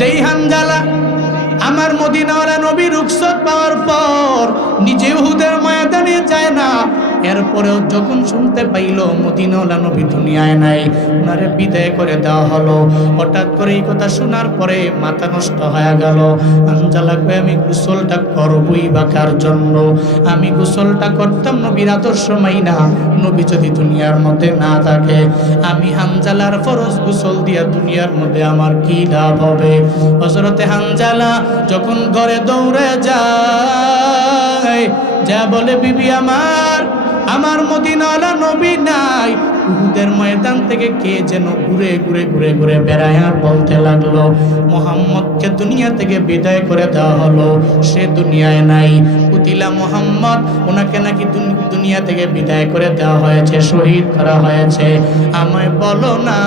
যেই হানজালা আমার মদিনাওয়ালা নবী রুখসত পাওয়ার পর নিজে উহুদের ময়দানে যায় না, এরপরেও যখন শুনতে পাইল মদিনাওয়ালা নবী দুনিয়ায় নাই, ওনারে বিদায় করে দেওয়া হলো। হঠাৎ করে এই কথা শোনার পরে মাথা নষ্ট হয়ে গেল। হানজালা কয়ে আমি গোসলটা করবই বা কার জন্য? আমি গোসলটা করতাম নবীর আদর্শ মাইনা, নবী যদি দুনিয়ার মধ্যে না থাকে, আমি হানজালার ফরজ গোসল দিয়া দুনিয়ার মধ্যে আমার কি লাভ হবে? হযরতে হানজালা যখন ঘরে দৌড়ে যায়, যা বলে বিবি আমার মদিনাওয়ালা নবী নাই। উহুদের ময়দান থেকে কে যেন ঘুরে ঘুরে ঘুরে ঘুরে বেড়ায় আর বলতে লাগলো, মুহাম্মদকে দুনিয়া থেকে বিদায় করে দেওয়া হলো, সে দুনিয়ায় নাই। কুতিলা মুহাম্মদ, ওনাকে নাকি দুনিয়া থেকে বিদায় করে দেওয়া হয়েছে, শহীদ করা হয়েছে। আমায় বলো না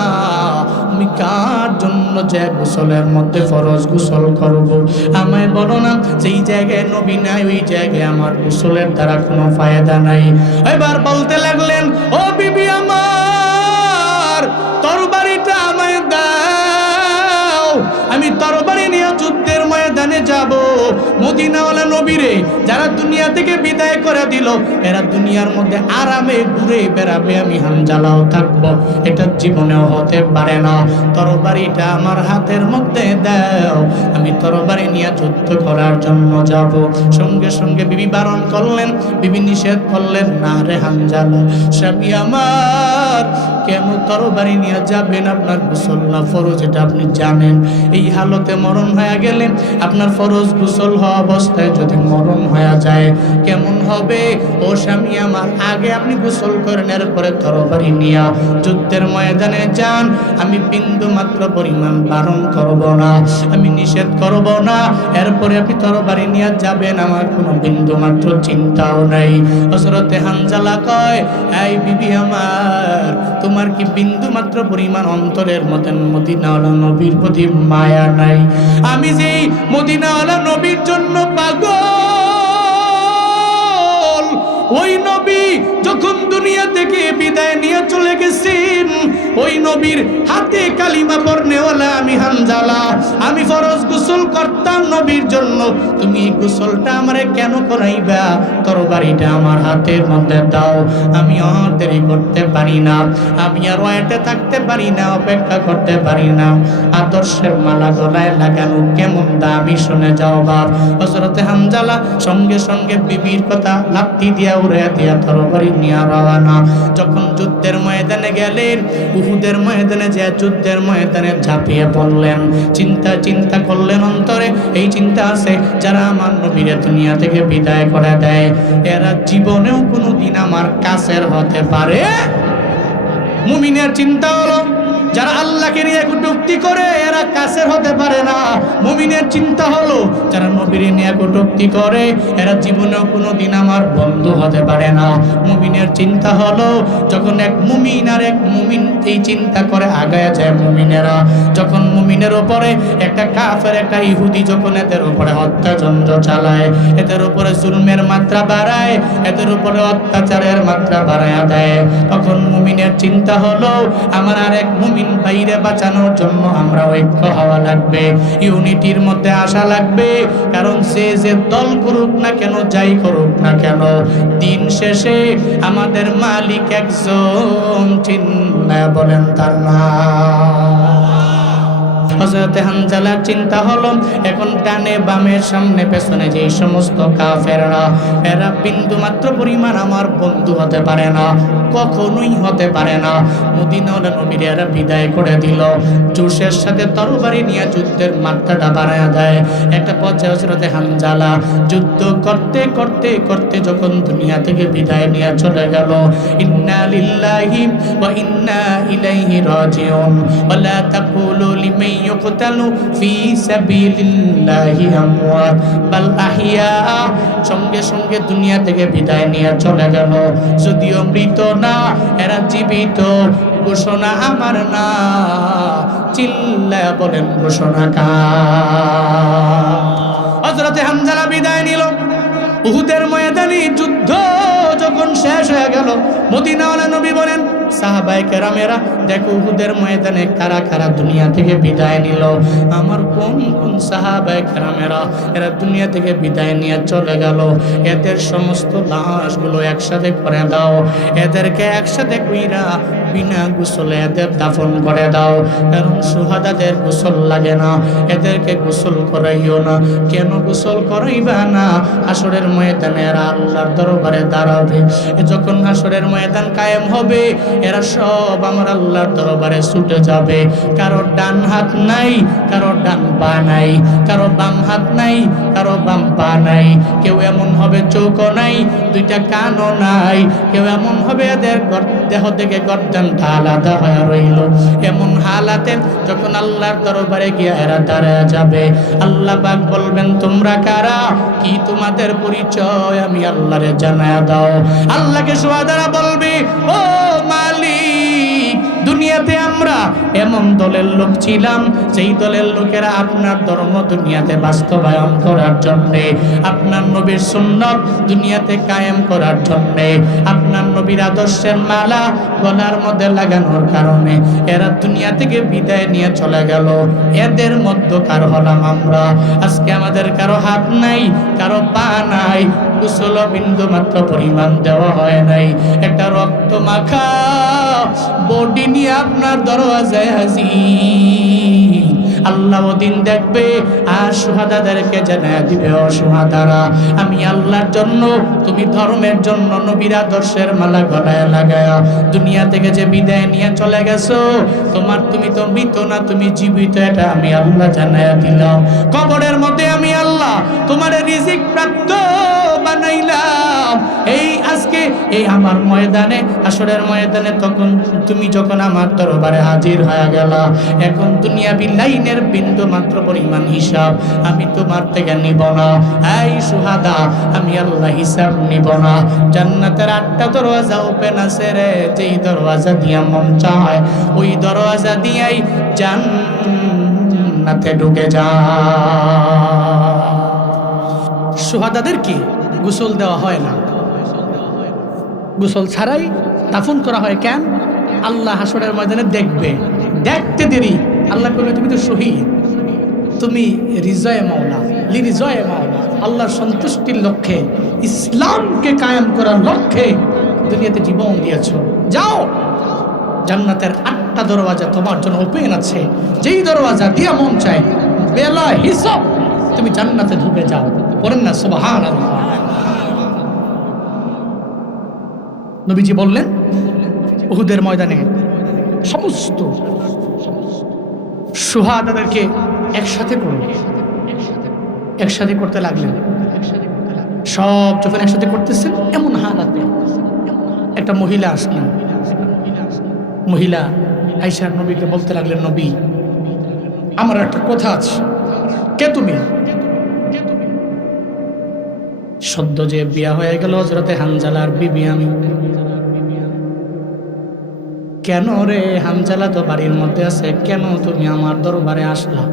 আমি কার জন্য যে গোসলের মধ্যে ফরজ গোসল করব? আমায় বলো না যেই জায়গায় নবী নাই ওই জায়গায় আমার গোসলের দ্বারা কোনো ফায়দা নাই। এবার বলতে লাগলেন, ও বিবি আমার, তরবারিটা আমায় দাও, আমি তরবারি নিয়ে যুদ্ধের ময়দানে যাব। মদিনাওয়ালা নবীরে যারা দুনিয়া থেকে বিদায় করে দিল, এরা দুনিয়ার মধ্যে আরামে ঘুরে বেড়াবে, আমি হানজালাও থাকবো, এটা জীবনেও হতে পারে না। তরবারিটা আমার হাতের মধ্যে দাও, আমি তরবারি নিয়ে যুদ্ধ করার জন্য যাব। সঙ্গে সঙ্গে বিবি বারণ করলেন, বিবি নিষেধ করলেন, না রে হানজালা, স্বামী আমার, কেন তরবারি নিয়ে যাবেন? আপনার গোসল না ফরজ, এটা আপনি জানেন। এই হালতে মরণ হয়ে গেলে, আপনার ফরজ গোসল হওয়া অবস্থায় যদি মরণ হয়ে যায় কেমন হবে? ও স্বামী আমার, আগে আপনি গোসল করেন, এরপরে তরবারি নিয়ে যুদ্ধের ময়দানে যান। আমি বিন্দু মাত্র পরিমাণ বারণ করব না, আমি নিষেধ করব না, এরপরে আপনি তরবারি নিয়ে যাবেন, আমার কোনো বিন্দু মাত্র চিন্তাও নাই। হযরতে হানজালা কয়, এই বিবি আমার, তোমার কি বিন্দু মাত্র পরিমাণ অন্তরের মধ্যে মদিনাওয়ালা নবীর প্রতি মায়া নাই? আমি যেই মদিনাওয়ালা নবীর জন্য পাগল, ওই নবী যখন দুনিয়া থেকে বিদায় নিয়ে চলে গেছেন, ওই নবীর হাতে কালিমা পড়নেওয়ালা আমি হানজালা, আমি ফরজ গোসল করতাম নবীর জন্য, তুমি গোসলটা আমারে কেন করাইবা? তরবারিটা আমার হাতের মধ্যে দাও, আমি আর দেরি করতে পারি না, আমি আর ওয়াইটে থাকতে পারি না, অপেক্ষা করতে পারি না। আদর্শের মালা গলায় লাগানো কেমন দামি, শুনে যাও বাপ। হযরতে হানজালা সঙ্গে সঙ্গে বিবির কথা লাথি দিয়া উড়ে দিয়া তরবারি নিয়ে রওনা। যখন যুদ্ধের ময়দানে গেলেন, উহুদের ময়দানে যে যুদ্ধের ময়দানে ঝাঁপিয়ে পড়লেন, চিন্তা করলেন অন্তরে, এই চিন্তা আছে, যারা আমার নবীরে দুনিয়া থেকে বিদায় করে দেয়, এরা জীবনেও কোনোদিন আমার কাছের হতে পারে। মুমিনের চিন্তা হলো, যারা আল্লাহকে নিয়ে কটূক্তি করে এরা কাছের হতে পারে না। মুমিনের চিন্তা হলো, যারা নবীর নিয়ে কটূক্তি করে এরা জীবনেও কোনোদিন আমার বন্ধু হতে পারে না। মুমিনের চিন্তা হলো, যখন এক মুমিন আর এক মুমিন এই চিন্তা করে আগায় যায় মুমিনেরা, যখন মুমিনের উপরে একটা কাফের একটা ইহুদি যখন এদের উপরে হত্যাযজ্ঞ চালায়, এদের উপরে জুলমের মাত্রা বাড়ায়, এদের উপরে অত্যাচারের মাত্রা বাড়ায় দেয়, তখন মুমিনের চিন্তা হলো, আমার আর এক মুমিন বাইরে বাঁচানোর জন্য আমরা ঐক্য হওয়া লাগবে, ইউনিটির মধ্যে আসা লাগবে। কারণ সে যে দল করুক না কেন, যাই করুক না কেন, দিন শেষে আমাদের মালিক একজন, চিন্তা বলেন তার নাম। হযরতে হানজালার চিন্তা হলো, এখন ডানে বামের সামনে পেছনে যে সমস্ত কাফেররা, এরা বিন্দু মাত্র পরিমাণ আমার বন্ধু হতে পারে না, কখনোই হতে পারে না। মদিনাওয়ালা নবীর এরা বিদায় করে দিল, জোশের সাথে তরবারি নিয়ে যুদ্ধের মাত্রাটা বাড়ায় দেয়। একটা পর্যায়ে হযরতে হানজালা যুদ্ধ করতে করতে করতে যখন দুনিয়া থেকে বিদায় নিয়ে চলে গেল, ইন্না লিল্লাহি ওয়া ইন্না ইলাইহি রাজিউন, ওয়ালা তাকুলু লিমান ইউকতালু ফি সাবিলিল্লাহি আমওয়াত বাল আহইয়া, সঙ্গে সঙ্গে দুনিয়া থেকে বিদায় নিয়ে চলে গেল। যদিও মৃত না, এরা জীবিত। ঘোষণা আমার না, চিল্লায়া বলেন ঘোষণা কার? হযরতে হানজালা বিদায় নিল। উহুদের ময়দানে যুদ্ধ যখন শেষ হয়ে গেল, মদিনাওয়ালা নবী বলেন, সাহাবায়ে কেরামেরা দেখো উহুদের ময়দানে কারা কারা দুনিয়া থেকে বিদায় নিল। আমার কোন সাহাবায়ে কেরামেরা এরা দুনিয়া থেকে বিদায় নিয়ে চলে গেল। এদের সমস্ত লাশগুলো একসাথে করে দাও, এদেরকে একসাথে কইরা বিনা গোসলে এদের দাফন করে দাও। কারণ শুহাদাদের গোসল লাগে না, এদেরকে গোসল করাইও না। কেন গোসল করাইবা না? হাসরের ময়দানে এরা আল্লাহর দরবারে দাঁড়াবে। যখন হাসরের ময়দান কায়েম হবে, এরা সব আমার আল্লাহর দরবারে ছুটে যাবে। কারো ডান হাত নাই, কারো ডান পা নাই, কারো বাম হাত নাই, কারো বাম পা নাই। কেউ এমন হবে চোখও নাই, দুইটা কানও নাই। কেউ এমন হবে এদের দেহ থেকে গর্দানটা আলাদা হয়ে রইল। এমন হালাতে যখন আল্লাহর দরবারে গিয়ে এরা দাঁড়ায় যাবে, আল্লাহ পাক বলবেন তোমরা কারা, কি তোমাদের পরিচয় আমি আল্লাহরে জানায়া দাও। আল্লাহকে শুহাদারা বলবে ও মালিক, দুনিয়াতে আমরা এমন দলের লোক ছিলাম যেই দলের লোকেরা আপনার ধর্ম দুনিয়াতে বাস্তবায়ন করার জন্যে, আপনার নবীর সুন্নাত দুনিয়াতে কায়েম করার জন্যে, আপনার নবীর আদর্শের মালা গলার মধ্যে লাগানোর কারণে এরা দুনিয়া থেকে বিদায় নিয়ে চলে গেল। এদের মধ্যকার হলাম আমরা। আজকে আমাদের কারো হাত নাই, কারো পা নাই, গোসল বিন্দু মাত্র পরিমাণ দেওয়া হয় নাই। একটা রক্ত মাখা বডি নিয়ে আপনার দরওয়াজায় হাজির। আল্লাহ ওদিন দেখবে আর শুহাদাদেরকে জানায়া দিবে, ও শুহাদারা, আমি আল্লাহর জন্য, তুমি ধর্মের জন্য নবীর আদর্শের মালা গলায় লাগায়া দুনিয়া থেকে যে বিদায় নিয়ে চলে গেছো, তুমি তো মৃত না, তুমি জীবিত, এটা আমি আল্লাহ জানায়া দিলাম। কবরের মধ্যে আমি আল্লাহ তোমার রিজিক প্রাপ্ত বানাইলাম। এই আজকে এই আমার ময়দানে, হাসরের ময়দানে তখন তুমি যখন আমার দরবারে হাজির হয়ে গেলা, এখন দুনিয়াবি লাইনের বিন্দু মাত্র পরিমাণ হিসাব আমি তোমার থেকে নিব না। এই শুহাদা, আমি আল্লাহ হিসাব নিব না। জান্নাতের 8টা দরওয়াজা ওপেন আছে রে, যেই দরওয়াজা দিয়া মন চায় ওই দরওয়াজা দিয়াই জান্নাতে ঢুকে যা। শুহাদাদেরকে গোসল দেওয়া হয় না, গোসল ছাড়াই দাফন করা হয়। কেন? আল্লাহ হাসরের ময়দানে দেখবে, দেখতে দেরি আল্লাহ করবে তুমি তো শহীদ, তুমি রিজয়ে মাওলা, লিরিজয়ে মাওলা, আল্লাহর সন্তুষ্টির লক্ষ্যে, ইসলামকে কায়েম করার লক্ষ্যে দুনিয়াতে জীবন দিয়েছো। যাও, জান্নাতের 8টা দরওয়াজা তোমার জন্য ওপেন আছে, যেই দরওয়াজা দিয়া মন চায় বেলা হিসাব তুমি জান্নাতে ঢুকে যাও। বলেন না সুবহানাল্লাহ। নবীজি বললেন উহুদের ময়দানে সমস্ত শুহাদাদেরকে একসাথে করলেন, একসাথে করতে লাগলেন। সব যখন একসাথে করতেছেন, এমন হালাতে একটা মহিলা আসলেন। মহিলা আয়েশা নবীকে বলতে লাগলেন, নবী, আমার একটা কথা আছে। কে তুমি? সদ্য যে বিয়া হয়ে গেল হযরতে হানজালার বিবি আমি। কেন রে হানজালা তো বাড়ির মধ্যে আছে, কেন তুমি আমার দরবারে আসলা?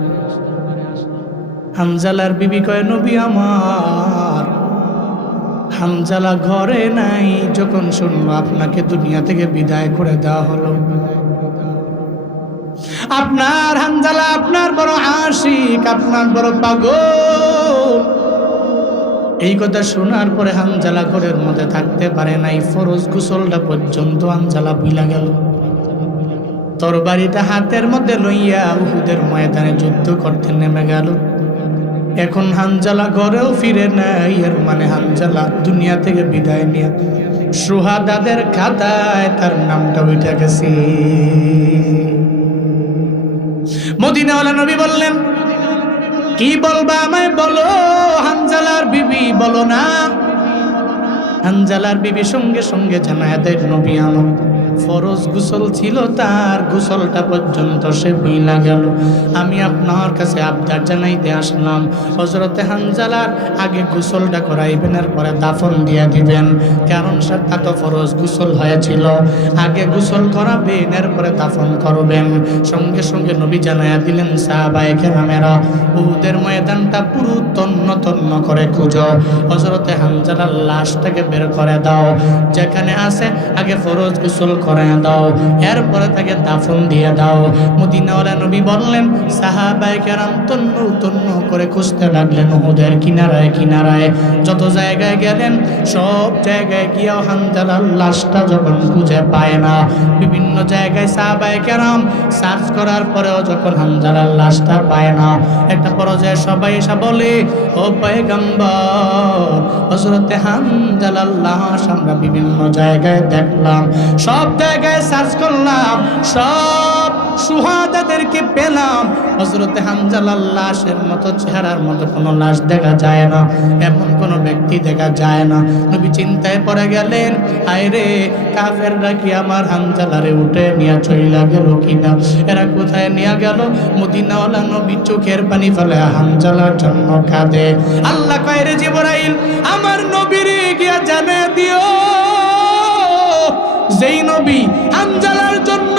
হানজালার বিবি কয়, নবী আমার, হানজালা ঘরে নাই। যখন শুনলো আপনাকে দুনিয়া থেকে বিদায় করে দেওয়া হলো, আপনার হানজালা আপনার বড় আশিক, আপনার বড় পাগল। এই কথা শোনার পরে হানজালা ঘরের মধ্যে থাকতে পারে নাই। ফরজ গোসলটা পর্যন্ত হানজালা ভুলা গেল। তরবারিটা হাতের মধ্যে লইয়া উহুদের ময়দানে যুদ্ধ করতে নেমে গেল। এখন হানজালা ঘরেও ফিরে নাই। এর মানে হানজালা দুনিয়া থেকে বিদায় নিয়ে শুহাদাদের খাতায় তার নামটা উঠে গেছে। মদিনাওয়ালা নবী বললেন, কি বলবা আমায় বলো। হানজালার বিবি বলো না। হানজালার বিবি সঙ্গে সঙ্গে জানায় দেয়, নবী আমার ফরজ গোসল ছিল, তার গোসলটা পর্যন্ত সে ভুইলা গেল। আমি আপনার কাছে আবদার জানাইতে আসলাম, হযরতে হানজালার আগে গোসলটা করাইবেন, এরপরে দাফন দিয়ে দিবেন। কারণ সেটা তো ফরজ গোসল হয়েছিল, আগে গোসল করাবেন, এরপরে দাফন করবেন। সঙ্গে সঙ্গে নবী জানাইয়া দিলেন, সাহাবায়ে কেরামেরা উহুদের ময়দানটা পুরো তন্ন তন্ন করে খুঁজো, হযরতে হানজালার লাশটাকে বের করে দাও। যেখানে আছে আগে ফরজ গোসল করায় দাও, এরপরে তাকে দাফন দিয়ে দাও। মদিনাওয়ালা নবী বললেন, সাহাবায়ে কেরাম তন্নু তন্নু করে খুঁজতে লাগলেন উহুদের কিনারায় কিনারায়। যত জায়গায় গেলেন সব জায়গায় গিয়ে হানজালার লাশটা যখন খুঁজে পায় না, বিভিন্ন জায়গায় সাহাবায়ে কেরাম সার্চ করার পরেও যখন হানজালার লাশটা পায় না, একটা পর্যায়ে সবাই এসে বলে, ও পয়গম্বর, হযরতে হানজালার লাশ আমরা বিভিন্ন জায়গায় দেখলাম, সব জায়গায় সার্চ করলাম, সব শুহাদাদেরকে পেলাম, হযরতে হানজালার লাশের মতো চেহারার মতো কোনো লাশ দেখা যায় না, এমন কোনো ব্যক্তি দেখা যায় না। নবী চিন্তায় পড়ে গেলেন, হায় রে, কাফেররা কি আমার হানজালারে উঠে নিয়ে চইলা গেল কিনা, এরা কোথায় নিয়ে গেল? মদিনাওয়ালা নবী চোখের পানি ফেলে হানজালার জন্য কাঁদে। আল্লাহ কয়, রে জিবরাইল, আমার নবীরে গিয়া জানিয়ে দিও, যেই নবী হানজালার জন্য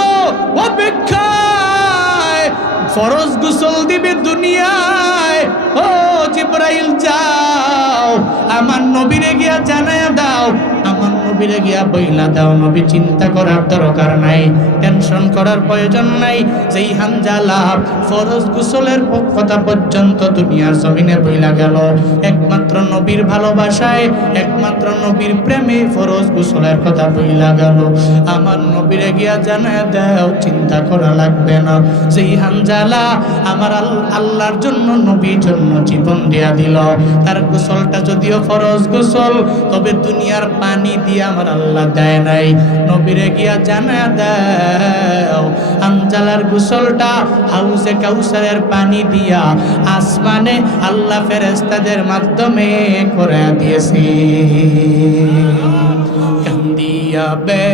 অপেক্ষায় ফরজ গোসল দিবে দুনিয়ায়, ও জিবরাইল যাও আমার নবীরে গিয়া জানায়া দাও, আমার নবীরে গিয়া বইলা দাও, নবী চিন্তা করার দরকার নাই, টেনশন করার প্রয়োজন নাই, যেই হানজালা ফরজ গোসলের কথা পর্যন্ত দুনিয়ার জমিনে বইলা গেল, একমাত্র নবীর ভালোবাসায়, একমাত্র নবীর প্রেমে ফরজ গোসলের কথা বইলা গেল, আমার নবীরে গিয়া জানায়া দাও, চিন্তা করা লাগবে না, যেই হানজালা আমার আল্লাহর জন্য নবীর জন্য জীবন দিয়া দিল, তার গোসলটা যদিও ফরজ গোসল, তবে দুনিয়ার পানি দিয়ে আমার আল্লাহ দেয় নাই, নবীরে গিয়া জানায়া দাও হানজালার গোসলটা হাউজে কাউসারের পানি দিয়া আসমানে আল্লাহ ফেরেশতাদের মাধ্যমে করে দিয়েছে। কান্দিয়া বে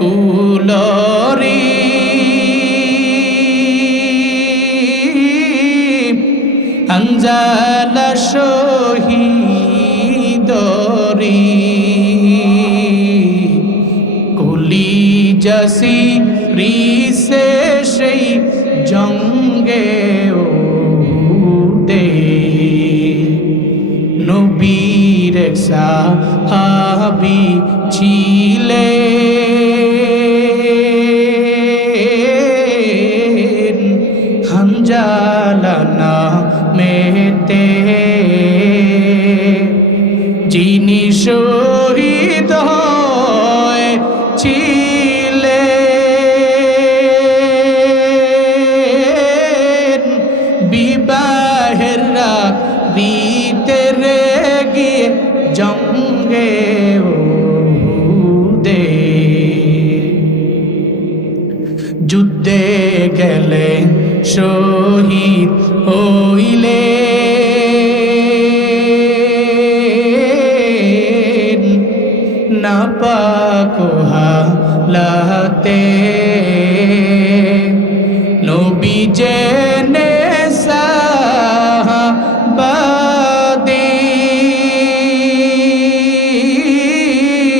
কুলরি হানজালা শহীদরি কুলি জাসি রিসে সেই জঙ্গে উদে নবীর সাহাবী ছিলেন হানজালা নামেতে, যিনি শহীদ হয়েছিলেন বিবাহের রাত দিতে রেগে জঙ্গে উহুদে, যুদ্ধে গেলেন শহীদ হইলেন নাপাক হালাতে, নবী জেনে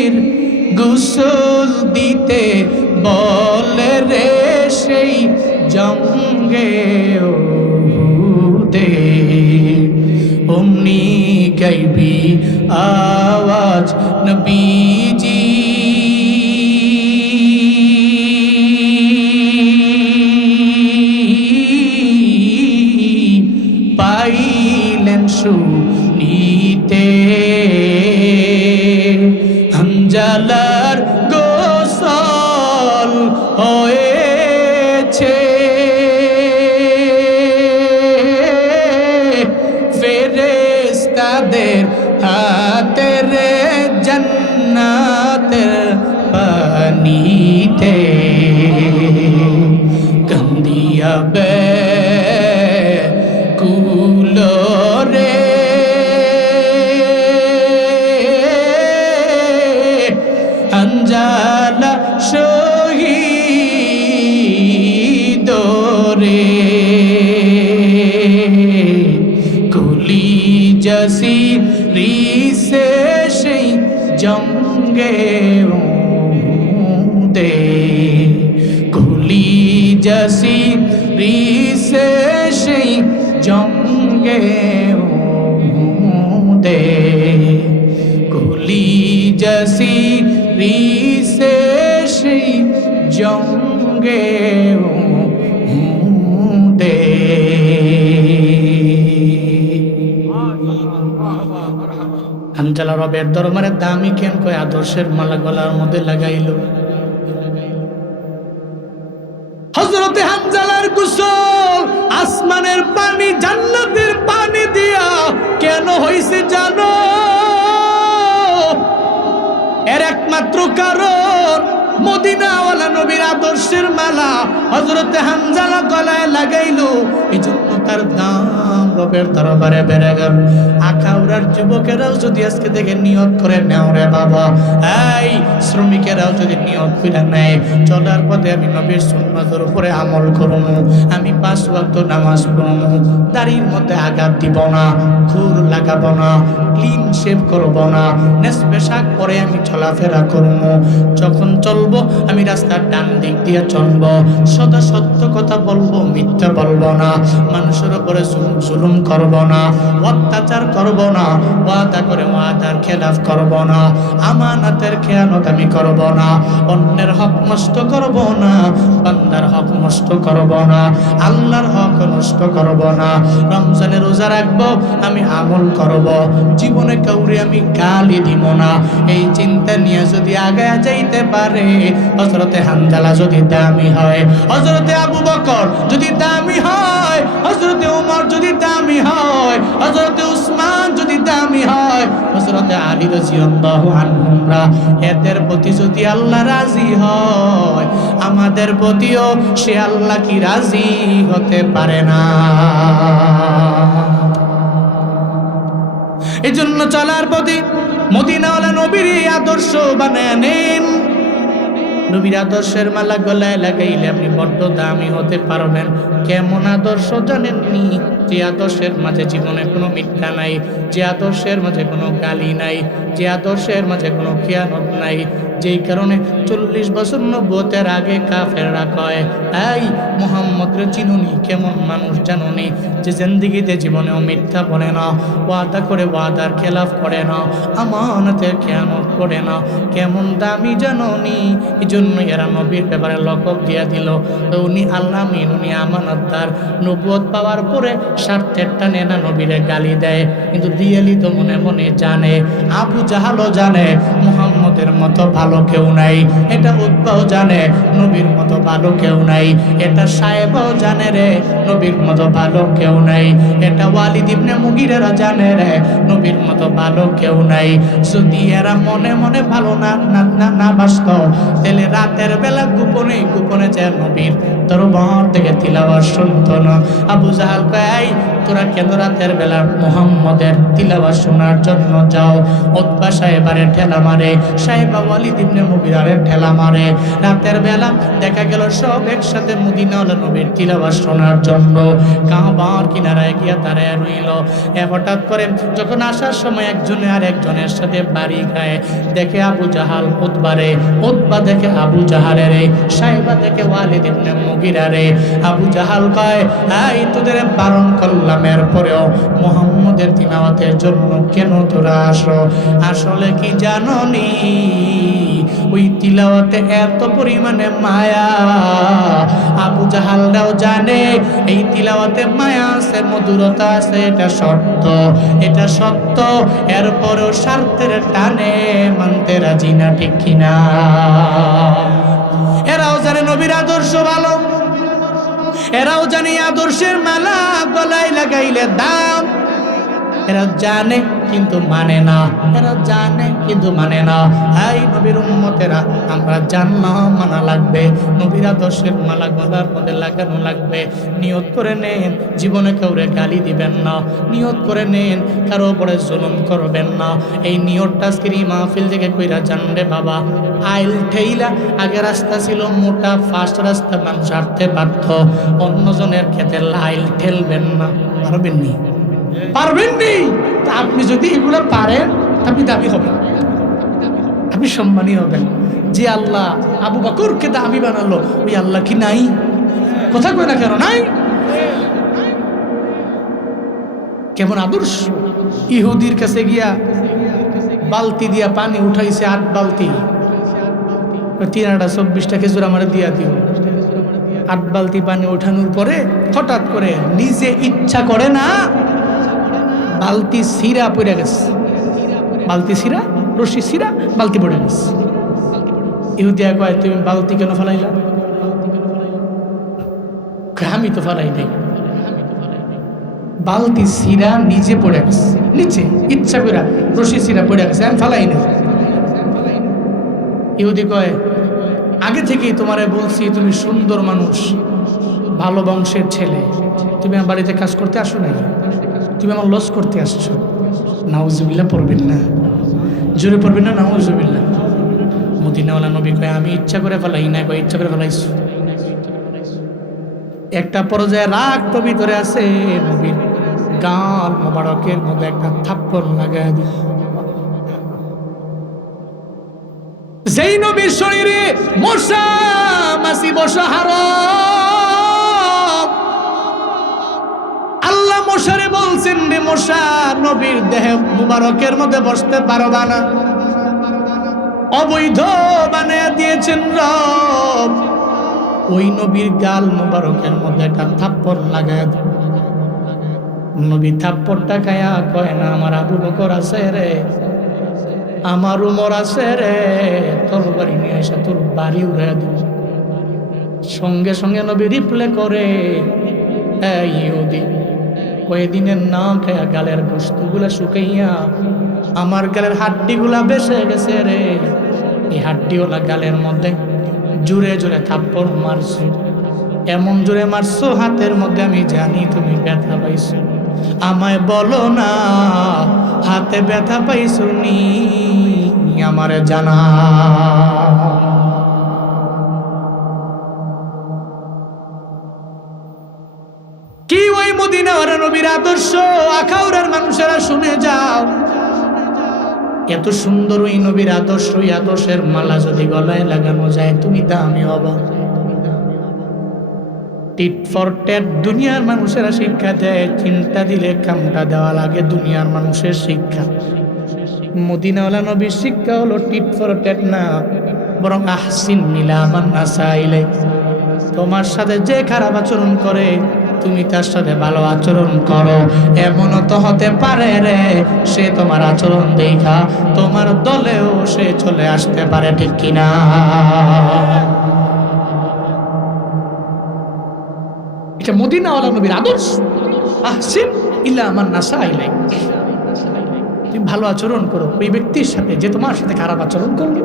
সাহাবাদের গোসল দিতে বলে রে সেই জঙ্গে উহুদে, অমনি গাইবি আওয়াজ নবীজি পাইলেন শুনিতে, হানজালার গোসল হয়েছে, ফেরেশতাদের হাতে রে জান্নাতের পানিতে, কান্দিয়া বে কুলরে হানজালা শহীদরে কুলি জাসি রিসে সেই জঙ্গে উহুদে, কুলি জাসি রিসে সেই জঙ্গে উহুদে, কুলি জাসি রিসে হানজালা রবের দরবারে দামি কেন কয় আদর্শের মালা গলার মধ্যে লাগাইল। হযরতে হানজালার গোসল আসমানের পানি জান্নাতের পানি দিয়া কেন হইছে জানো? এর একমাত্র কারণ মদিনাওয়ালা নবীর আদর্শের মালা হযরতে হানজালা গলায় লাগাইলো, এজন্য তার দাম রবের দরবারে বেড়ে গেল। আখাউড়ার যুবকেরাও যদি আজকে থেকে নিয়ত করে নেও রে বাবা, এই শ্রমিকেরাও যদি নিয়ত করে নেয়, চলার পথে আমি নবীর সুন্নাতের উপরে আমল করব, আমি 5 ওয়াক্ত নামাজ পড়ব, দাড়ির মধ্যে আঘাত দিব না, খুর লাগাবো না, ক্লিন শেভ করব না, নেসবে শাক পরে আমি চলাফেরা করব, যখন চলবো আমি রাস্তার ডান দিক দিয়ে চলবো, সদা সত্য কথা বলবো, মিথ্যা বলবো না, মানুষের উপরে জুলুম করব না, অত্যাচার করব না, ওয়াদা করে ওয়াদার খেলাফ করব না, আমানতের খেয়ানত আমি করব না, অন্যের হক নষ্ট করব না, বান্দার হক নষ্ট করব না, আল্লাহর হক নষ্ট করব না, রমজানে রোজা রাখবো, আমি আমল করব, জীবনে কাউরে আমি গালি দিব না। এই চিন্তা নিয়ে যদি আগায় যাইতে পারে, হযরতে হানজালা যদি দামি হয়, হযরতে আবু বকর যদি দামি হয়, হযরতে ওমর যদি দামি হয়, হযরতে উসমান যদি দামি হয়, হযরতে আলী রাদিয়াল্লাহু আনহুরা, এদের প্রতি যদি আল্লাহ রাজি হয়, আমাদের প্রতিও সে আল্লাহ কি রাজি হতে পারে না? এজন্য চলার পথে মদিনাওয়ালা নবীর আদর্শ বানায় নেন। নবীর আদর্শের মালা গলায় লাগাইলে আপনি বড্ড দামি হতে পারবেন। কেমন আদর্শ জানেননি? যে আদর্শের মাঝে জীবনে কোনো মিথ্যা নাই, যে আদর্শের মাঝে কোনো গালি নাই, যে আদর্শের মাঝে কোনো খেয়ানত নাই, যেই কারণে 40 বছর নবুয়তের আগে কাফেররা কয়, এই মুহাম্মদরে চিনুনি, কেমন মানুষ জানুনি, যে জিন্দেগিতে জীবনেও মিথ্যা বলে না, ওয়াদা করে ওয়াদার খেলাফ করে না, আমানতের খেয়ানত করে না, কেমন দামি জানুনি। এই জন্য এরা নবীর ব্যাপারে লকব দিয়া দিল, উনি আল্লামিন, উনি আমানতদার। নবুয়ত পাওয়ার পরে স্বার্থের টানে না নবীরে গালি দেয়, কিন্তু রিয়েলি তো মনে মনে জানে, আবু জাহালও জানে মুহাম্মদের মতো ভালো কেউ নাই, এটা উতবাও জানে নবীর মতো ভালো কেউ নাই, এটা সাহেবও জানে রে নবীর মতো ভালো কেউ নাই, এটা ওয়ালিদ ইবনে মুগিরা জানে রে নবীর মতো ভালো কেউ নাই। যদি এরা মনে মনে ভালো না বাসত, তাহলে রাতের বেলা গোপনে গোপনে যে নবীর দরবার থেকে তিলাওয়াত শুনতো না। আবু জাহাল কয়, তোরা কেন রাতের বেলা মুহাম্মদের তিলাওয়াত শোনার জন্য যাও? উতবা সাহেবারে ঠেলা মারে, সাহেবা ওয়ালিদ ইবনে মুগিরারে ঠেলা মারে। রাতের বেলা দেখা গেল সব একসাথে মদিনাওয়ালা নবীর তিলাওয়াত শোনার জন্য কাবার কিনারায় গিয়া দাঁড়ায় রইল। হঠাৎ করে যখন আসার সময় একজনে আর একজনের সাথে বাড়ি খায়, দেখে আবু জাহাল উতবারে, উতবা দেখে আবু জাহালেরে, সাহেবা দেখে ওয়ালিদ ইবনে মুগিরারে। আবু জাহাল কয়, এই তোদের বারণ করলাম, এরপরেও মুহাম্মদের তিলাওয়াতের জন্য কেন তোরা আসো? আসলে কি জাননি, ওই তিলাওয়াতে এত পরিমাণে মায়া। আবু জাহালরাও জানে এই তিলাওয়াতে মায়া আছে, মধুরতা আছে, এটা সত্য, এটা সত্য। এরপরেও স্বার্থের টানে মানতে রাজি না, ঠিক কিনা? এরাও জানে নবীর আদর্শ ভালো, এরাও জানে আদর্শের মালা গলায় লাগাইলে দাম। এরা জানে কিন্তু মানে না, এরা জানে কিন্তু মানে না। এই নবীর উম্মতেরা, আমরা জানলাম মানা লাগবে, নবীর আদর্শের মালা গলার মধ্যে লাগানো লাগবে। নিয়ত করে নেন জীবনে কাউরে গালি দিবেন না, নিয়ত করে নেন কারো উপরে জুলুম করবেন না। এই নিয়তটা আজকের এই মাহফিল থেকে কইরা জানবে বাবা। আইল ঠেইলা, আগে রাস্তা ছিল মোটা ফাস্ট রাস্তা, মানুষ হাঁটতে পারত, অন্যজনের ক্ষেতে আইল ঠেলবেন না, পারবেননি, পারবেননি। তা আপনি যদি এগুলো পারেন, আপনি দাবি হবেন, আপনি সম্মানী হবেন। যে আল্লাহ আবু বকরকে দাবি বানালো, ওই আল্লাহ কি নাই? কথা কই না কেন? নাই। কেমন আদর্শ! ইহুদির কাছে গিয়া বালতি দিয়া পানি উঠাইছে, 8 বালতি, 3-24টা খেজুর আমার দিয়া দিও। 8 বালতি পানি ওঠানোর পরে হঠাৎ করে নিজে ইচ্ছা করে না, বালতি সিরা পড়ে গেছে। বালতি ছিঁড়া, রশি ছিঁড়া, বালতি পড়ে গেছে। ইহুদিয়া কয় তুমি বালতি কেন ফেলাইলা? আমি তো ফেলাই নাই, বালতি ছিঁড়া নিচে পড়ে গেছে, নিচে ইচ্ছা করে রশি ছিঁড়া পড়ে গেছে, আমি ফেলাই নাই। ইহুদি কয় আগে থেকেই তোমারে বলছি তুমি সুন্দর মানুষ, ভালো বংশের ছেলে, তুমি আমার বাড়িতে কাজ করতে আসো নাই, তুমি আমার লস করতে আসছো। নাউজুবিল্লাহ পড়বেন না, জোরে পড়বেন না, নাউজুবিল্লাহ। মদিনাওয়ালা নবী কয় আমি ইচ্ছা করে ফেলাই না, কয় ইচ্ছা করে ফেলাইছো। একটা পর্যায়ে রাগ তো ভিতরে আছে, নবীর গাল মোবারকের মধ্যে একটা থাপ্পড় লাগায় দিল। যেই নবীর শরীরে মশা মাছি বসা হারাম, আল্লাহ মশারে বলছেন রে মশা নবীর দেহ মুবারকের মধ্যে বসতে পারবা না, অবৈধ বানায়া দিয়েছেন রব। ওই নবীর গাল মুবারকের মধ্যে একটা থাপ্পড় লাগায় দিল। নবী থাপ্পড়টা খায়া কয় না আমার আবু বকর আছে রে, আমার উমর আছে রে, তোর বাড়ি নিয়ে এসে তোর বাড়ি উড়ে দিল। সঙ্গে সঙ্গে নবী রিপ্লে করে ইহুদি কয়েকদিনের না খায়া গালের গোস্তগুলা শুকাইয়া আমার গালের হাড্ডিগুলা বেসে গেছে রে, এই হাড্ডিওয়ালা গালের মধ্যে জোরে জোরে থাপ্পড় মারছো, এমন জোরে মারছো হাতের মধ্যে আমি জানি তুমি ব্যথা পাইছো, আমায় বলো না হাতে ব্যথা পাইছো নি আমারে জানা। কি ওই মদিনার নবীর আদর্শ আখাউড়ার মানুষেরা শুনে যাও। এত সুন্দর ওই নবীর আদর্শ, ওই আদর্শের মালা যদি গলায় লাগানো যায় তুমি দামি হবা। টিট ফর ট্যাট দুনিয়ার মানুষেরা শিক্ষা দেয়, চিন্তা দিলে কামটা দেওয়া লাগে, দুনিয়ার মানুষের শিক্ষা। মদিনাওয়ালা নবীর শিক্ষা হলো টিট ফর ট্যাট না, বরং আহসিন ইলা মান আসা ইলাইক। তোমার সাথে যে খারাপ আচরণ করে তুমি তার সাথে ভালো আচরণ করো। এমনও তো হতে পারে রে সে তোমার আচরণ দেখা তোমার দলেও সে চলে আসতে পারে, ঠিক কিনা? এটা মদিনাওয়ালা নবীর আদর্শ, আহসিন ইলা মান আসা ইলাইক। তুমি ভালো আচরণ করো ওই ব্যক্তির সাথে যে তোমার সাথে খারাপ আচরণ করলো।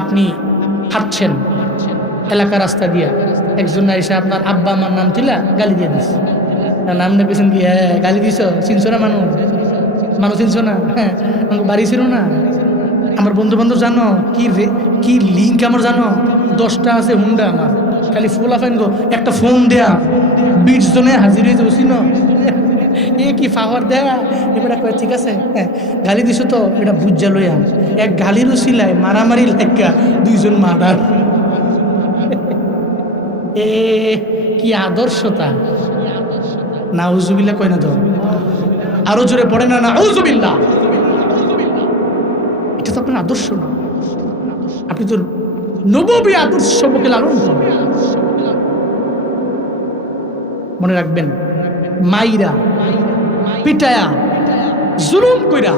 আপনি হাঁটছেন এলাকার রাস্তা দিয়া, একজন এসে আপনার আব্বা আমার নাম ছিল গালি দিয়ে দিস, নাম নেবেছেন কি? হ্যাঁ গালি দিছ, চিনছো না মানুষ? মানুষ চিনছো না? হ্যাঁ বাড়ি ছিল না? আমার বন্ধু বান্ধব জানো কি লিঙ্ক আমার জানো? 10টা আছে হুন্ডা আমার, খালি ফুল আফেন গো একটা ফোন দেয়া 20 জনে হাজির হয়ে যাবো, চিনো? এ কি ফাওয়ার দেয়া এবার কয় ঠিক আছে, হ্যাঁ গালি দিছো তো এটা বুঝা লইয়া। এক গালিরও সিলাই মারামারি লাগা 2 জন মাদার। এ কি আদর্শতা! নাউজুবিল্লাহ কয় না তো? আরো জোরে পড়ে না নাউজুবিল্লাহ। এটা তো আপনার আদর্শ না, আপনি তো নববী আদর্শকে লালন করবেন। মনে রাখবেন, মাইরা পিটায়া জুলুম কইরা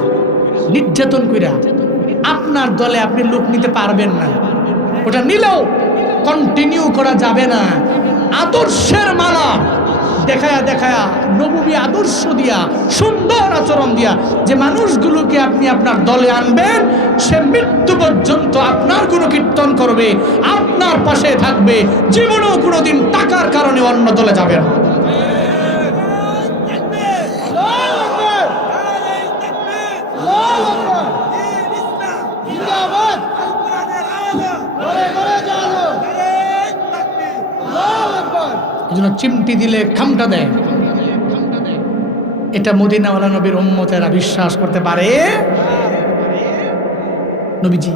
নির্যাতন কইরা আপনার দলে আপনি লোক নিতে পারবেন না। ওটা নিলেও কন্টিনিউ করা যাবে না। আদর্শের মালা দেখায়া দেখায়া নববী আদর্শ দিয়া সুন্দর আচরণ দিয়া যে মানুষগুলোকে আপনি আপনার দলে আনবেন, সে মৃত্যু পর্যন্ত আপনার গুণ কীর্তন করবে, আপনার পাশে থাকবে, জীবনেও কোনোদিন টাকার কারণে অন্য দলে যাবে না। চিমটি দিলে খামটা দেয়, এটা মদিনাওয়ালা নবীর উম্মতেরা বিশ্বাস করতে পারে। নবীজি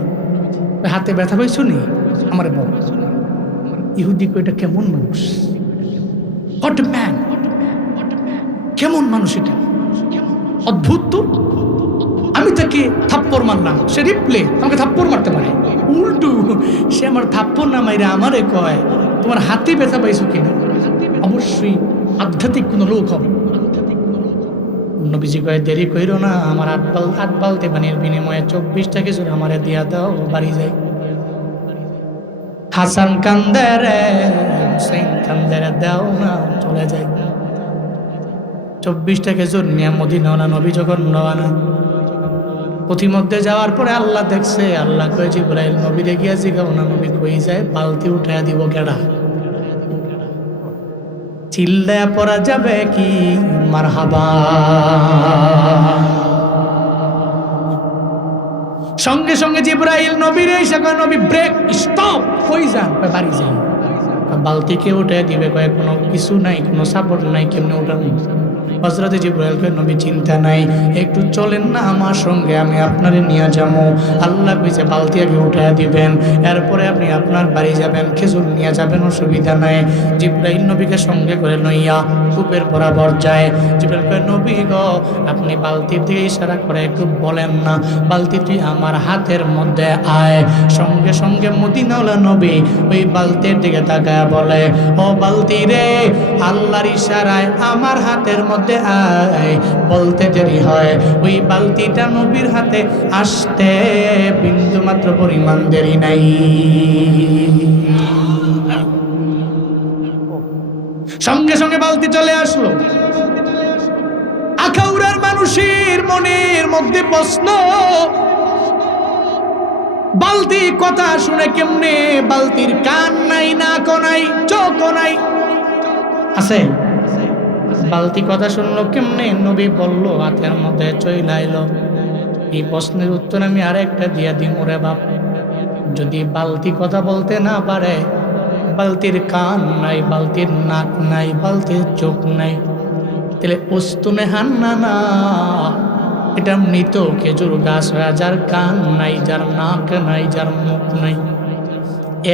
হাতে ব্যথা পাইছো নি আমার বল। ইহুদি কো এটা কেমন মানুষ, হোয়াট ম্যান, কেমন মানুষ এটা, অদ্ভুত তো। আমি তাকে থাপ্পড় মারলাম, সে রিপ্লে আমাকে থাপ্পড় মারতে পারে, উল্টু সে আমার থাপ্পড় না মাইরে আমারে কয় তোমার হাতে ব্যথা পাইছো কিনা। অবশ্যই আধ্যাত্মিক কোনো লোক হবে। নবীজি কয় দেরি কইরো না, আমার 8 বালতি পানির বিনিময়ে 24টা খেজুর আমারে দিয়া দাও, বাড়ি যাই। হাসান কান্দে রে, হুসেন কান্দে রে, দাও না, চলে যাই। 24টা খেজুর নিয়ে মদিনাওয়ালা নবী যখন রওনা, পথিমধ্যে যাওয়ার পরে আল্লাহ দেখছে, আল্লাহ কয় জিবরাইল নবী দেখিয়া জিগাও না নবী কই যায়, বালতি উঠাইয়া দিব কেডা? চিল্লায়া পড়া যাবে কি মারহাবা। সঙ্গে সঙ্গে জিবরাইল নবীর এসে কয় নবী ব্রেক, স্টপ, কই যান? কয় বাড়ি যাই। বালতি কে উঠে দিবে? কয় কোনো কিছু নাই, কোনো সাপোর্ট নাই, কেমনে উঠানো? হযরতে জিবরাইল কয় নবী চিন্তা নাই, একটু চলেন না আমার সঙ্গে, আমি আপনারে নিয়ে যাবো। আল্লাহ কইছে বালতি আগে উঠাইয়া দিবেন, এরপরে আপনি আপনার বাড়ি যাবেন, খেজুর নিয়ে যাবেন, অসুবিধা নাই। জিবরাইল নবীকে সঙ্গে করে লইয়া কূপের বরাবর যায়। জিবরাইল কয় নবী গো, আপনি বালতির দিকে ইশারা করে একটু বলেন না, বালতি তুই আমার হাতের মধ্যে আয়। সঙ্গে সঙ্গে মদিনাওয়ালা নবী ওই বালতির দিকে তাকায় বলে, ও বালতি রে, আল্লাহর ইশারায় আমার হাতের মধ্যে আয়। বলতে দেরি হয়, ওই বালতিটা নবীর হাতে আসতে বিন্দু মাত্র পরিমাণ দেরি নাই। সঙ্গে সঙ্গে বালতি চলে আসলো। আখাউড়ার মানুষের মনের মধ্যে প্রশ্ন, বালতি কথা শুনে কেমনে? বালতির কান নাই, নাক নাই, চোখ নাই, আছে? বালতি কথা শুনলো কেমনে? নবী বলল হাতের মধ্যে চইলা আইলো। এই প্রশ্নের উত্তর আমি আরেকটা দিয়া দিই, ওরে বাপ, যদি বালতি কথা বলতে না পারে, বালতির কান নাই, বালতির নাক নাই, বালতির চোখ নাই, তাহলে উস্তুনে হান্না না, এটা মৃত খেজুর গাছ হয়ে, যার কান নাই, যার নাক নাই, যার মুখ নাই।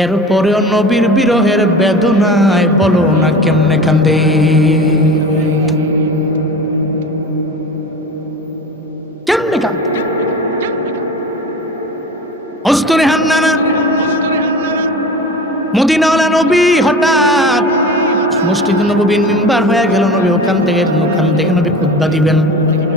এরপরেও নবীর বিরহের বেদনায় বলো না কেমনে কান্দে। কেমনে কান্দে? উস্তুনে হান্না না। মদিনাওয়ালা নবী হঠাৎ মসজিদে নববীর মিম্বার হয়ে গেল, নবী ওখান থেকে নবী খুতবা দিবেন।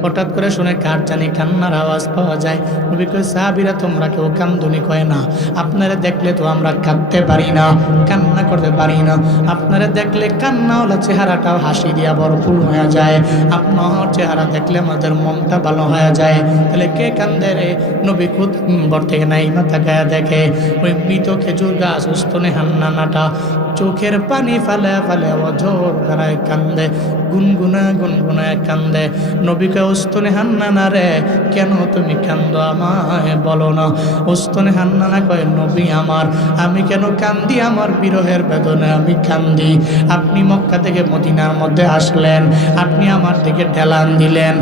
হঠাৎ করে শুনে কার জানি কান্নার আওয়াজ পাওয়া যায়। নবী কয় সাহাবীরা তোমরা কেউ কান্দুনি? কয় না, আপনারা দেখলে তো আমরা কাঁদতে পারি না, কান্না করতে পারি না। আপনারা দেখলে কান্নাওয়ালা চেহারাটাও হাসি দিয়া ভরপুর হয়ে যায়, আপনার চেহারা দেখলে আমাদের মনটা ভালো হয়ে যায়। তাহলে কে কান্দে রে? নবী খুতবা থেকে নাই মাথা গায়ে দেখে ওই মৃত খেজুর গাছ উস্তুনে হান্নানাটা চোখের পানি ফালে ফালে অঝোর ধারায় কান্দে, গুনগুনায় কান্দে। নবীকে উস্তুনে হান্নানা রে, কেন তুমি কান্দো আমায় বলো না? উস্তুনে হান্নানা কয় নবী আমার, আমি কেন কান্দি? আমার বিরহের বেদনায় আমি কান্দি। আপনি মক্কা থেকে মদিনার মধ্যে আসলেন, আপনি আমার দিকে ঢেলান দিলেন,